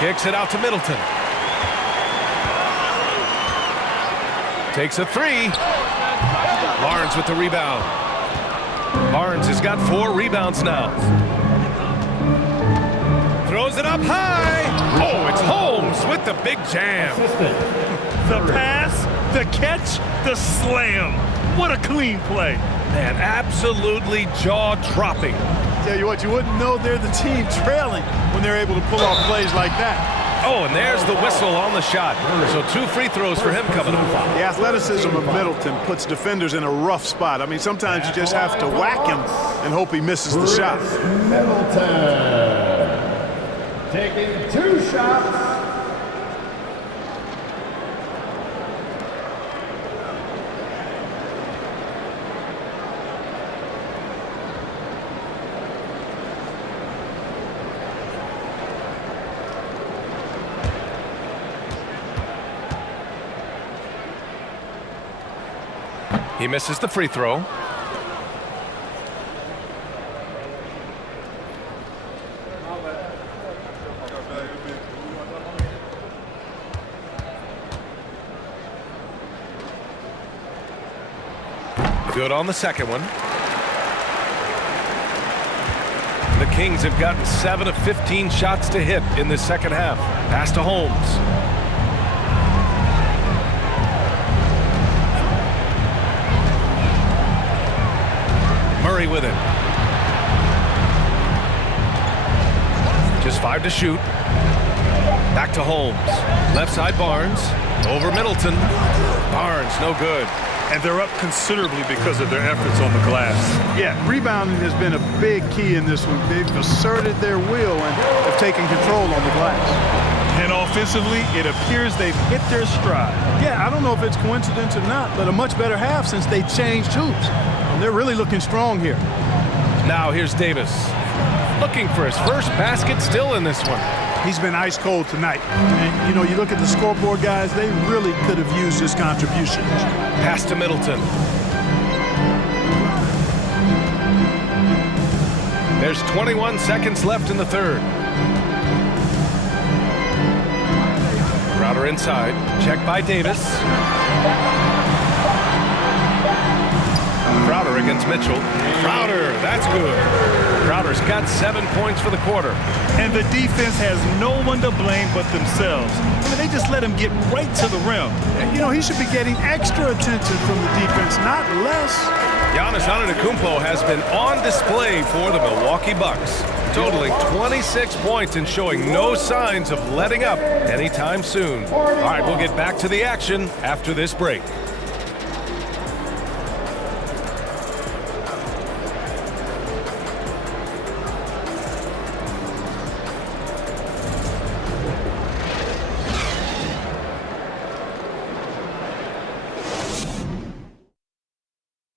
Kicks it out to Middleton. Takes a 3. Barnes with the rebound. Barnes has got 4 rebounds now. Throws it up high. Oh, it's Holmes with the big jam. The pass, the catch, the slam. What a clean play. Man, absolutely jaw-dropping. Tell you what, you wouldn't know they're the team trailing when they're able to pull off plays like that. Oh, and there's the whistle on the shot. So 2 free throws for him coming up. The athleticism of Middleton puts defenders in a rough spot. I mean, sometimes you just have to whack him and hope he misses the shot. Middleton taking 2 shots. He misses the free throw. Good on the second one. The Kings have gotten 7 of 15 shots to hit in this second half. Pass to Holmes. Murray with it. Just 5 to shoot. Back to Holmes. Left side Barnes. Over Middleton. Barnes, no good. And they're up considerably because of their efforts on the glass. Yeah, rebounding has been a big key in this one. They've asserted their will and have taken control on the glass. And offensively, it appears they've hit their stride. Yeah, I don't know if it's coincidence or not, but a much better half since they changed hoops. And they're really looking strong here. Now here's Davis. Looking for his first basket still in this one. He's been ice cold tonight. And, you know, you look at the scoreboard, guys, they really could have used his contributions. Pass to Middleton. There's 21 seconds left in the third. Crowder inside. Check by Davis. Crowder against Mitchell. Crowder, that's good. Crowder's got 7 points for the quarter. And the defense has no one to blame but themselves. I mean, they just let him get right to the rim. And, you know, he should be getting extra attention from the defense, not less. Giannis Antetokounmpo has been on display for the Milwaukee Bucks, totaling 26 points and showing no signs of letting up anytime soon. All right, we'll get back to the action after this break.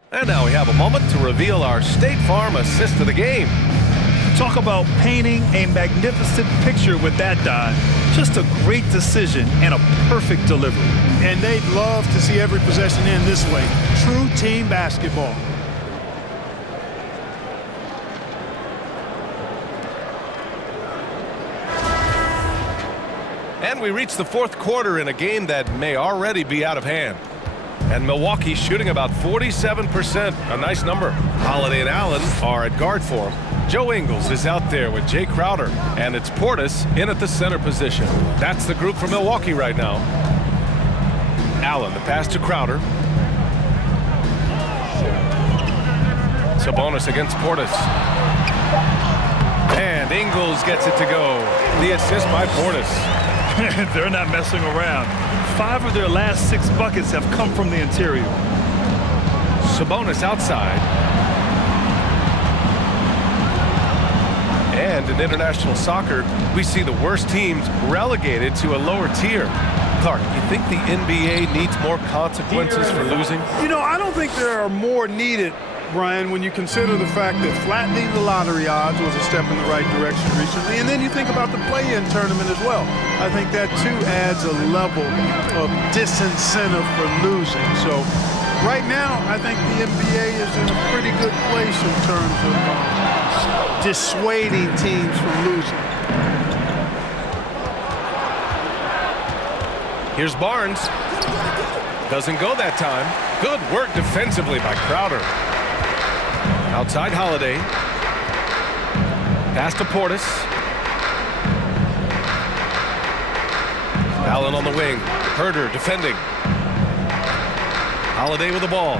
And now we have a moment to reveal our State Farm assist of the game. Talk about painting a magnificent picture with that dive. Just a great decision and a perfect delivery. And they'd love to see every possession end this way. True team basketball. And we reach the fourth quarter in a game that may already be out of hand. And Milwaukee shooting about 47%, a nice number. Holiday and Allen are at guard for him. Joe Ingles is out there with Jay Crowder, and it's Portis in at the center position. That's the group for Milwaukee right now. Allen, the pass to Crowder. Sabonis against Portis. And Ingles gets it to go. The assist by Portis. They're not messing around. 5 of their last 6 buckets have come from the interior. Sabonis outside. And in international soccer, we see the worst teams relegated to a lower tier. Clark, you think the NBA needs more consequences for losing? You know, I don't think there are more needed, Brian, when you consider the fact that flattening the lottery odds was a step in the right direction recently. And then you think about the play-in tournament as well. I think that, too, adds a level of disincentive for losing. So right now, I think the NBA is in a pretty good place in terms of dissuading teams from losing. Here's Barnes. Doesn't go that time. Good work defensively by Crowder. Outside Holiday. Pass to Portis. Allen on the wing. Herder defending. Holiday with the ball.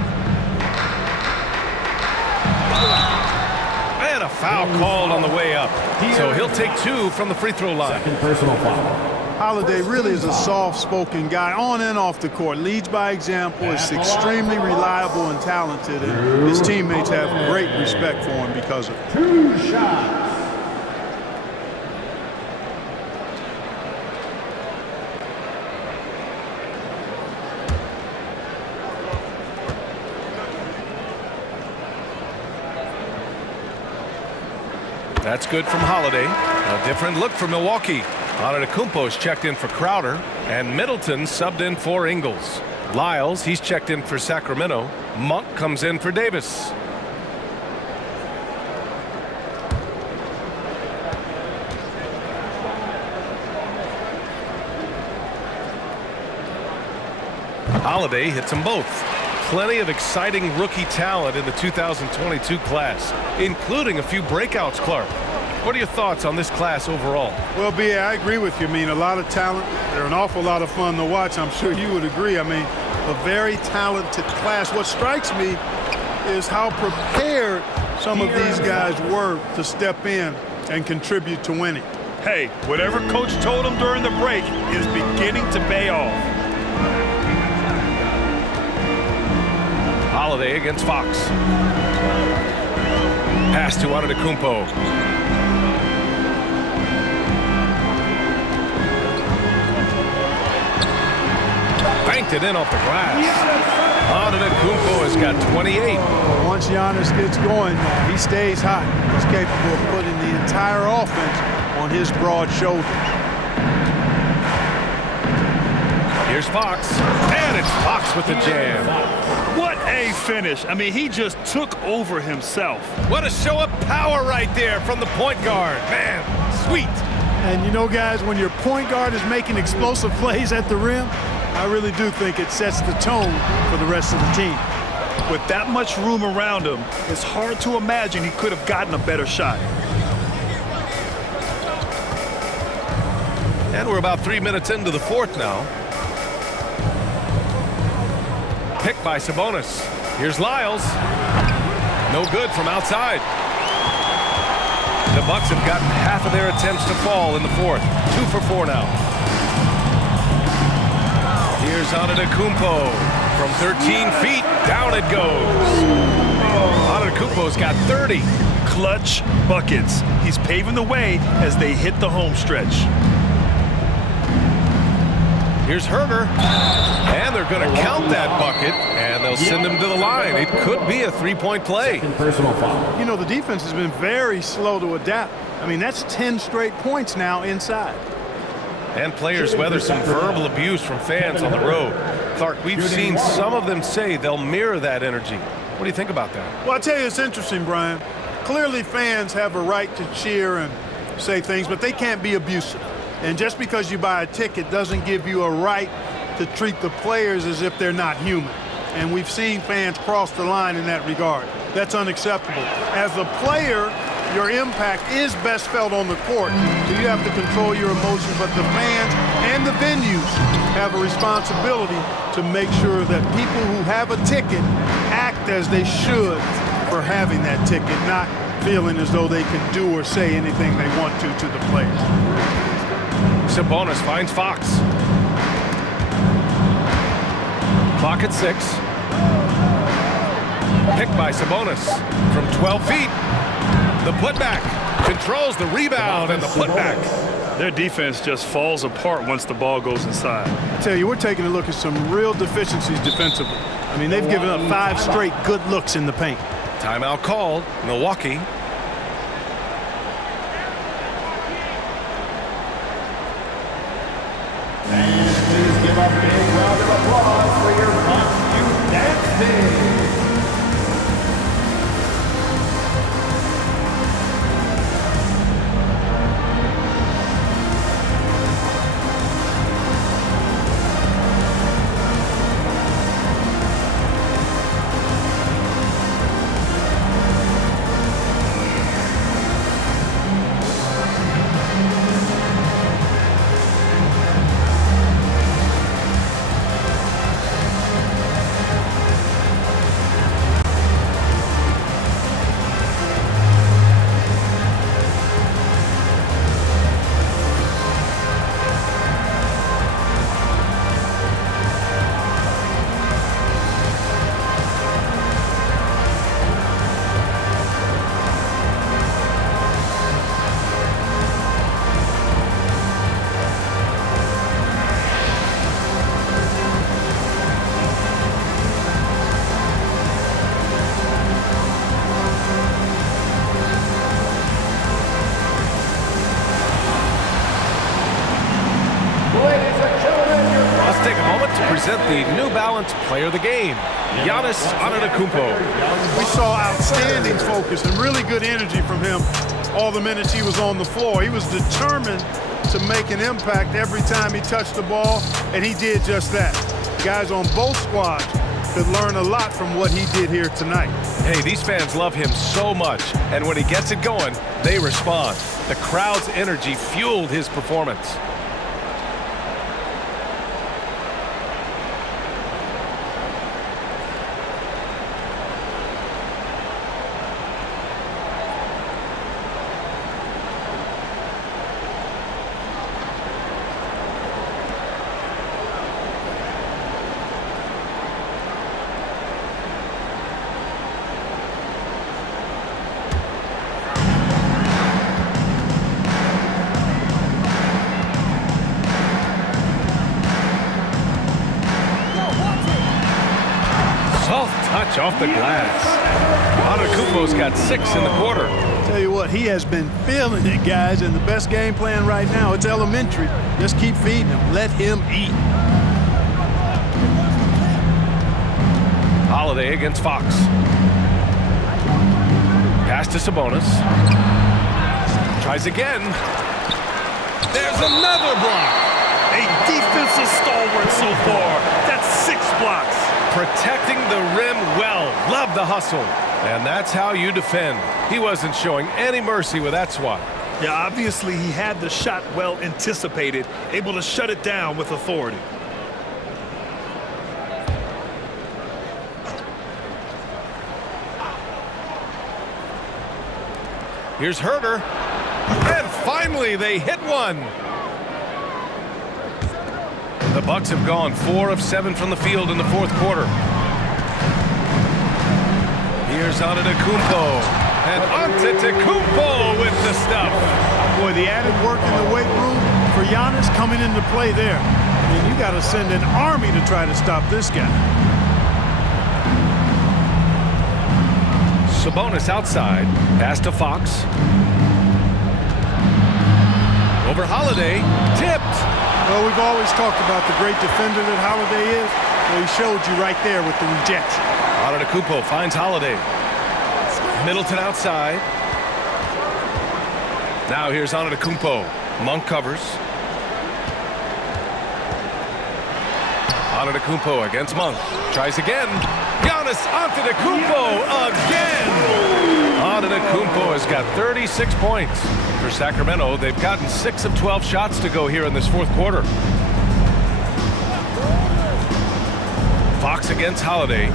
And a foul called on the way up. So he'll take 2 from the free throw line. Second personal foul. Holiday really is a soft-spoken guy on and off the court. Leads by example, is extremely reliable and talented, and his teammates have great respect for him because of it. 2 shots. That's good from Holiday. A different look for Milwaukee. Antetokounmpo's checked in for Crowder, and Middleton subbed in for Ingles. Lyles, he's checked in for Sacramento. Monk comes in for Davis. Holiday hits them both. Plenty of exciting rookie talent in the 2022 class, including a few breakouts, Clark. What are your thoughts on this class overall? Well, B.A., I agree with you. I mean, a lot of talent. They're an awful lot of fun to watch. I'm sure you would agree. I mean, a very talented class. What strikes me is how prepared some of these guys were to step in and contribute to winning. Hey, whatever coach told them during the break is beginning to pay off. Holiday against Fox. Pass to Antetokounmpo. Banked it in off the glass. Antetokounmpo has got 28. Once Giannis gets going, he stays hot. He's capable of putting the entire offense on his broad shoulders. Here's Fox, and it's Fox with the jam. What a finish. I mean, he just took over himself. What a show of power right there from the point guard. Man, sweet. And you know, guys, when your point guard is making explosive plays at the rim, I really do think it sets the tone for the rest of the team. With that much room around him, it's hard to imagine he could have gotten a better shot. And we're about 3 minutes into the fourth now. Picked by Sabonis. Here's Lyles. No good from outside. The Bucks have gotten half of their attempts to fall in the fourth. 2 for 4 now. Here's Antetokounmpo. From 13 feet, down it goes. Antetokounmpo's got 30. Clutch buckets. He's paving the way as they hit the home stretch. Here's Herder. And they're going to count that bucket, and they'll send him to the line. It could be a three-point play. Personal foul. You know, the defense has been very slow to adapt. I mean, that's 10 straight points now inside. And players weather some verbal abuse from fans on the road. Clark, we've seen some of them say they'll mirror that energy. What do you think about that? Well, I tell you, it's interesting, Brian. Clearly, fans have a right to cheer and say things, but they can't be abusive. And just because you buy a ticket doesn't give you a right to treat the players as if they're not human. And we've seen fans cross the line in that regard. That's unacceptable. As a player, your impact is best felt on the court. So you have to control your emotions, but the fans and the venues have a responsibility to make sure that people who have a ticket act as they should for having that ticket, not feeling as though they can do or say anything they want to the players. Sabonis finds Fox. Clock at 6. Picked by Sabonis from 12 feet. The putback controls the rebound and the putback. Their defense just falls apart once the ball goes inside. I tell you, we're taking a look at some real deficiencies defensively. I mean, they've given up 5 straight good looks in the paint. Timeout called, Milwaukee. And please give a big round of applause for your Fox Youth Dance Team. Present the New Balance Player of the Game, Giannis Antetokounmpo. We saw outstanding focus and really good energy from him all the minutes he was on the floor. He was determined to make an impact every time he touched the ball, and he did just that. Guys on both squads could learn a lot from what he did here tonight. Hey, these fans love him so much, and when he gets it going, they respond. The crowd's energy fueled his performance. Touch off the glass. Antetokounmpo's got 6 in the quarter. Tell you what, he has been feeling it, guys, and the best game plan right now, it's elementary. Just keep feeding him. Let him eat. Holiday against Fox. Pass to Sabonis. Tries again. There's another block. A defensive stalwart so far. That's 6 blocks. Protecting the rim well. Love the hustle. And that's how you defend. He wasn't showing any mercy with that swat. Yeah, obviously he had the shot well anticipated, able to shut it down with authority. Here's Herter. And finally they hit one. The Bucks have gone 4 of 7 from the field in the 4th quarter. Here's Antetokounmpo. And Antetokounmpo with the stuff. Boy, the added work in the weight room for Giannis coming into play there. I mean, you got to send an army to try to stop this guy. Sabonis outside. Pass to Fox. Over Holiday. Tipped. Well, we've always talked about the great defender that Holiday is. Well, he showed you right there with the rejection. Antetokounmpo finds Holiday. Middleton outside. Now here's Antetokounmpo. Monk covers. Antetokounmpo against Monk. Tries again. Giannis Antetokounmpo again. Antetokounmpo has got 36 points. For Sacramento, they've gotten 6 of 12 shots to go here in this fourth quarter. Fox against Holiday.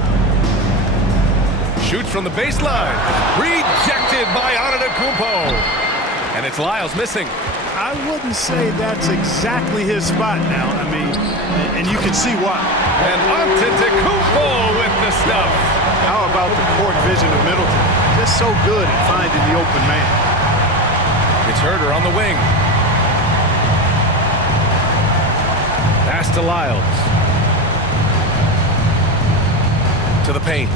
Shoots from the baseline. Rejected by Antetokounmpo. And it's Lyles missing. I wouldn't say that's exactly his spot now. I mean, and you can see why. And Antetokounmpo with the stuff. How about the court vision of Middleton? Just so good at finding the open man. It's Herder on the wing. Pass to Lyles. To the paint.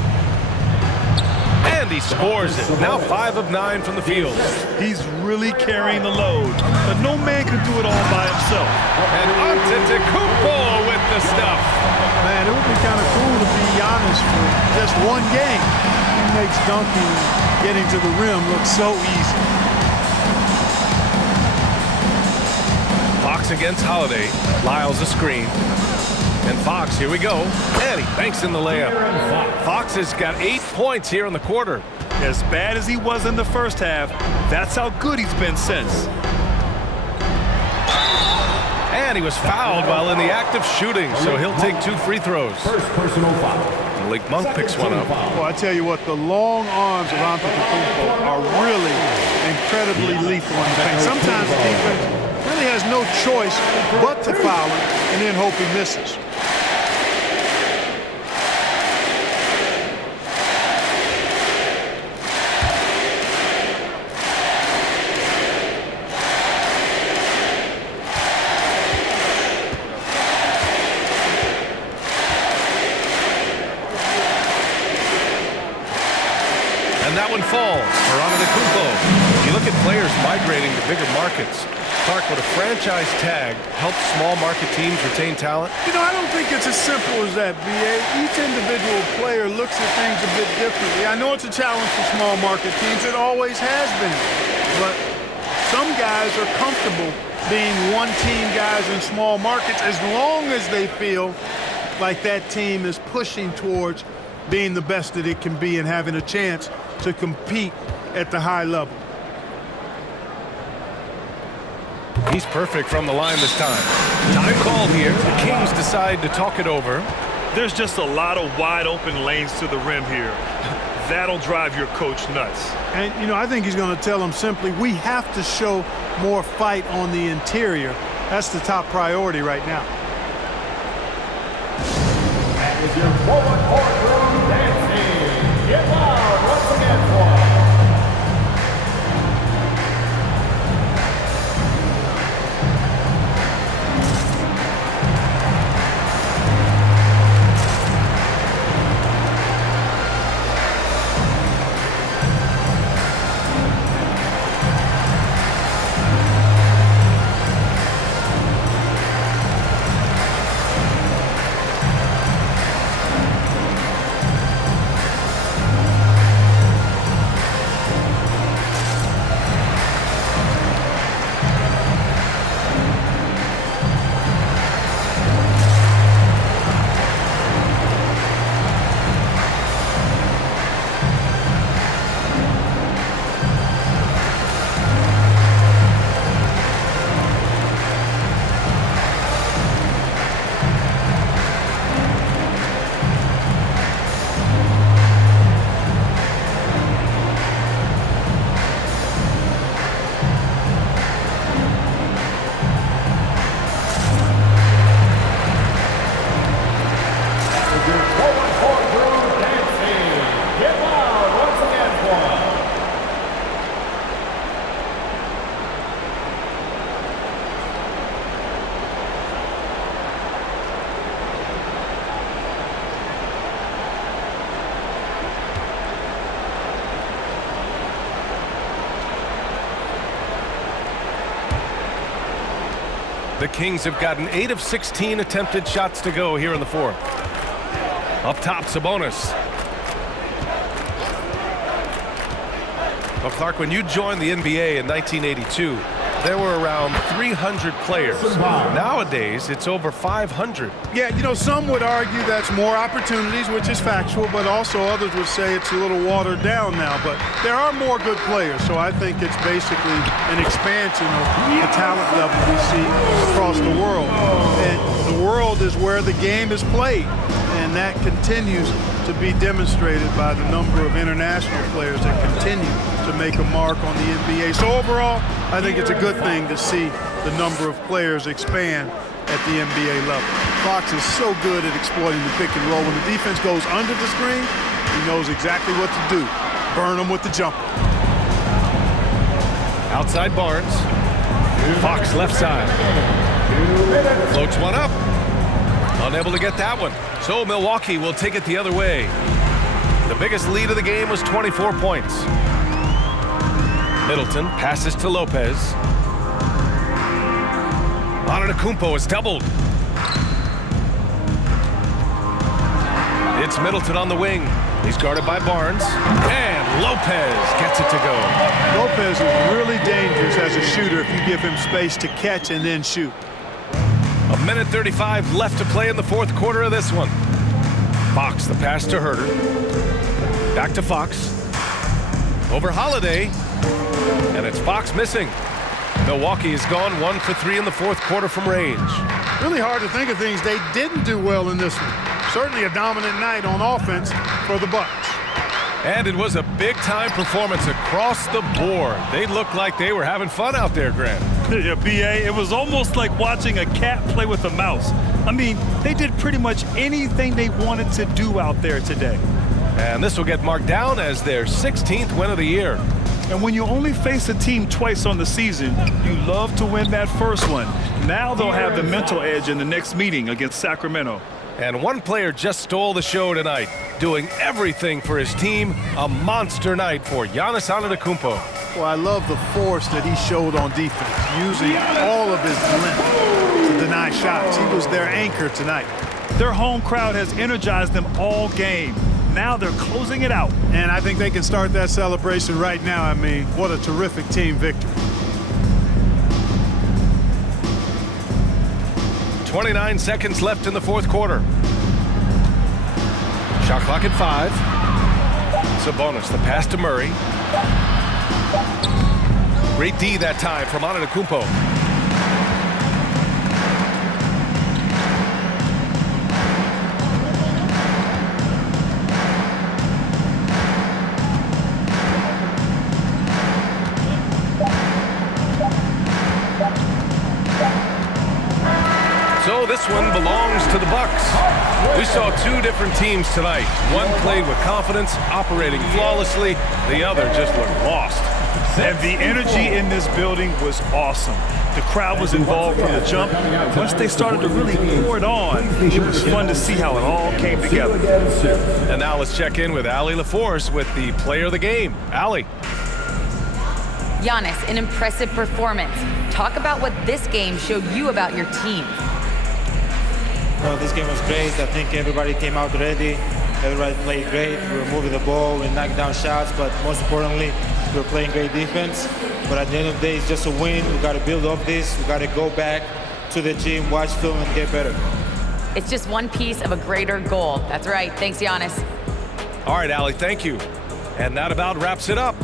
And he scores it. Now 5 of 9 from the field. He's really carrying the load, but no man can do it all by himself. And Antetokounmpo with the stuff. Man, it would be kind of cool to be Giannis for just one game. He makes dunking, getting to the rim look so easy. Fox against Holiday. Lyles a screen. And Fox, here we go. And he banks in the layup. Fox has got 8 points here in the quarter. As bad as he was in the first half, that's how good he's been since. And he was fouled while in the act of shooting, so he'll take 2 free throws. First personal foul. Malik Monk picks one up. Well, I tell you what, the long arms of Antetokounmpo are really incredibly lethal in the paint. Sometimes the defense really has no choice but to foul him and then hope he misses. And that one falls for Antetokounmpo. You look at players migrating to bigger markets. Clark, would a franchise tag help small market teams retain talent? You know, I don't think it's as simple as that, B.A. Each individual player looks at things a bit differently. I know it's a challenge for small market teams. It always has been. But some guys are comfortable being one-team guys in small markets as long as they feel like that team is pushing towards being the best that it can be and having a chance to compete at the high level. He's perfect from the line this time. Time called here. The Kings decide to talk it over. There's just a lot of wide open lanes to the rim here. That'll drive your coach nuts. And, you know, I think he's going to tell them simply, we have to show more fight on the interior. That's the top priority right now. That is your forward courtroom dancing. Get loud once again for The Kings have gotten 8 of 16 attempted shots to go here in the fourth. Up top, Sabonis. Well, Clark, when you joined the NBA in 1982, there were around 300 players. Nowadays, it's over 500. Yeah, you know, some would argue that's more opportunities, which is factual, but also others would say it's a little watered down now. But there are more good players, so I think it's basically an expansion of the talent level we see across the world. And the world is where the game is played, and that continues to be demonstrated by the number of international players that continue to make a mark on the NBA. So overall, I think it's a good thing to see the number of players expand at the NBA level. Fox is so good at exploiting the pick and roll. When the defense goes under the screen, he knows exactly what to do. Burn them with the jumper. Outside Barnes. Fox left side. Floats one up. Unable to get that one. So Milwaukee will take it the other way. The biggest lead of the game was 24 points. Middleton passes to Lopez. Antetokounmpo is doubled. It's Middleton on the wing. He's guarded by Barnes. And Lopez gets it to go. Lopez is really dangerous as a shooter if you give him space to catch and then shoot. A minute 35 left to play in the fourth quarter of this one. Fox, the pass to Herter. Back to Fox. Over Holiday. And it's Fox missing. Milwaukee has gone 1 for 3 in the fourth quarter from range. Really hard to think of things they didn't do well in this one. Certainly a dominant night on offense for the Bucks. And it was a big-time performance across the board. They looked like they were having fun out there, Grant. Yeah, B.A., it was almost like watching a cat play with a mouse. I mean, they did pretty much anything they wanted to do out there today. And this will get marked down as their 16th win of the year. And when you only face a team twice on the season, you love to win that first one. Now they'll have the mental edge in the next meeting against Sacramento. And one player just stole the show tonight, doing everything for his team. A monster night for Giannis Antetokounmpo. Well, I love the force that he showed on defense, using all of his length to deny shots. He was their anchor tonight. Their home crowd has energized them all game. Now they're closing it out. And I think they can start that celebration right now. I mean, what a terrific team victory. 29 seconds left in the fourth quarter. Shot clock at 5. Sabonis, the pass to Murray. Great D that time from Antetokounmpo. So this one belongs to the Bucks. We saw two different teams tonight. One played with confidence, operating flawlessly. The other just looked lost. And the energy in this building was awesome. The crowd was involved from the jump. Once they started to really pour it on, it was fun to see how it all came together. And now let's check in with Allie LaForce with the player of the game. Allie. Giannis, an impressive performance. Talk about what this game showed you about your team. Well, this game was great. I think everybody came out ready. Everybody played great. We were moving the ball, we knocked down shots, but most importantly, we were playing great defense. But at the end of the day, it's just a win. We got to build off this. We got to go back to the gym, watch film, and get better. It's just one piece of a greater goal. That's right. Thanks, Giannis. All right, Allie, thank you. And that about wraps it up.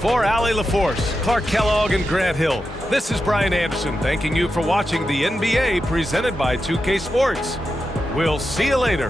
For Allie LaForce, Clark Kellogg, and Grant Hill, this is Brian Anderson thanking you for watching the NBA presented by 2K Sports. We'll see you later.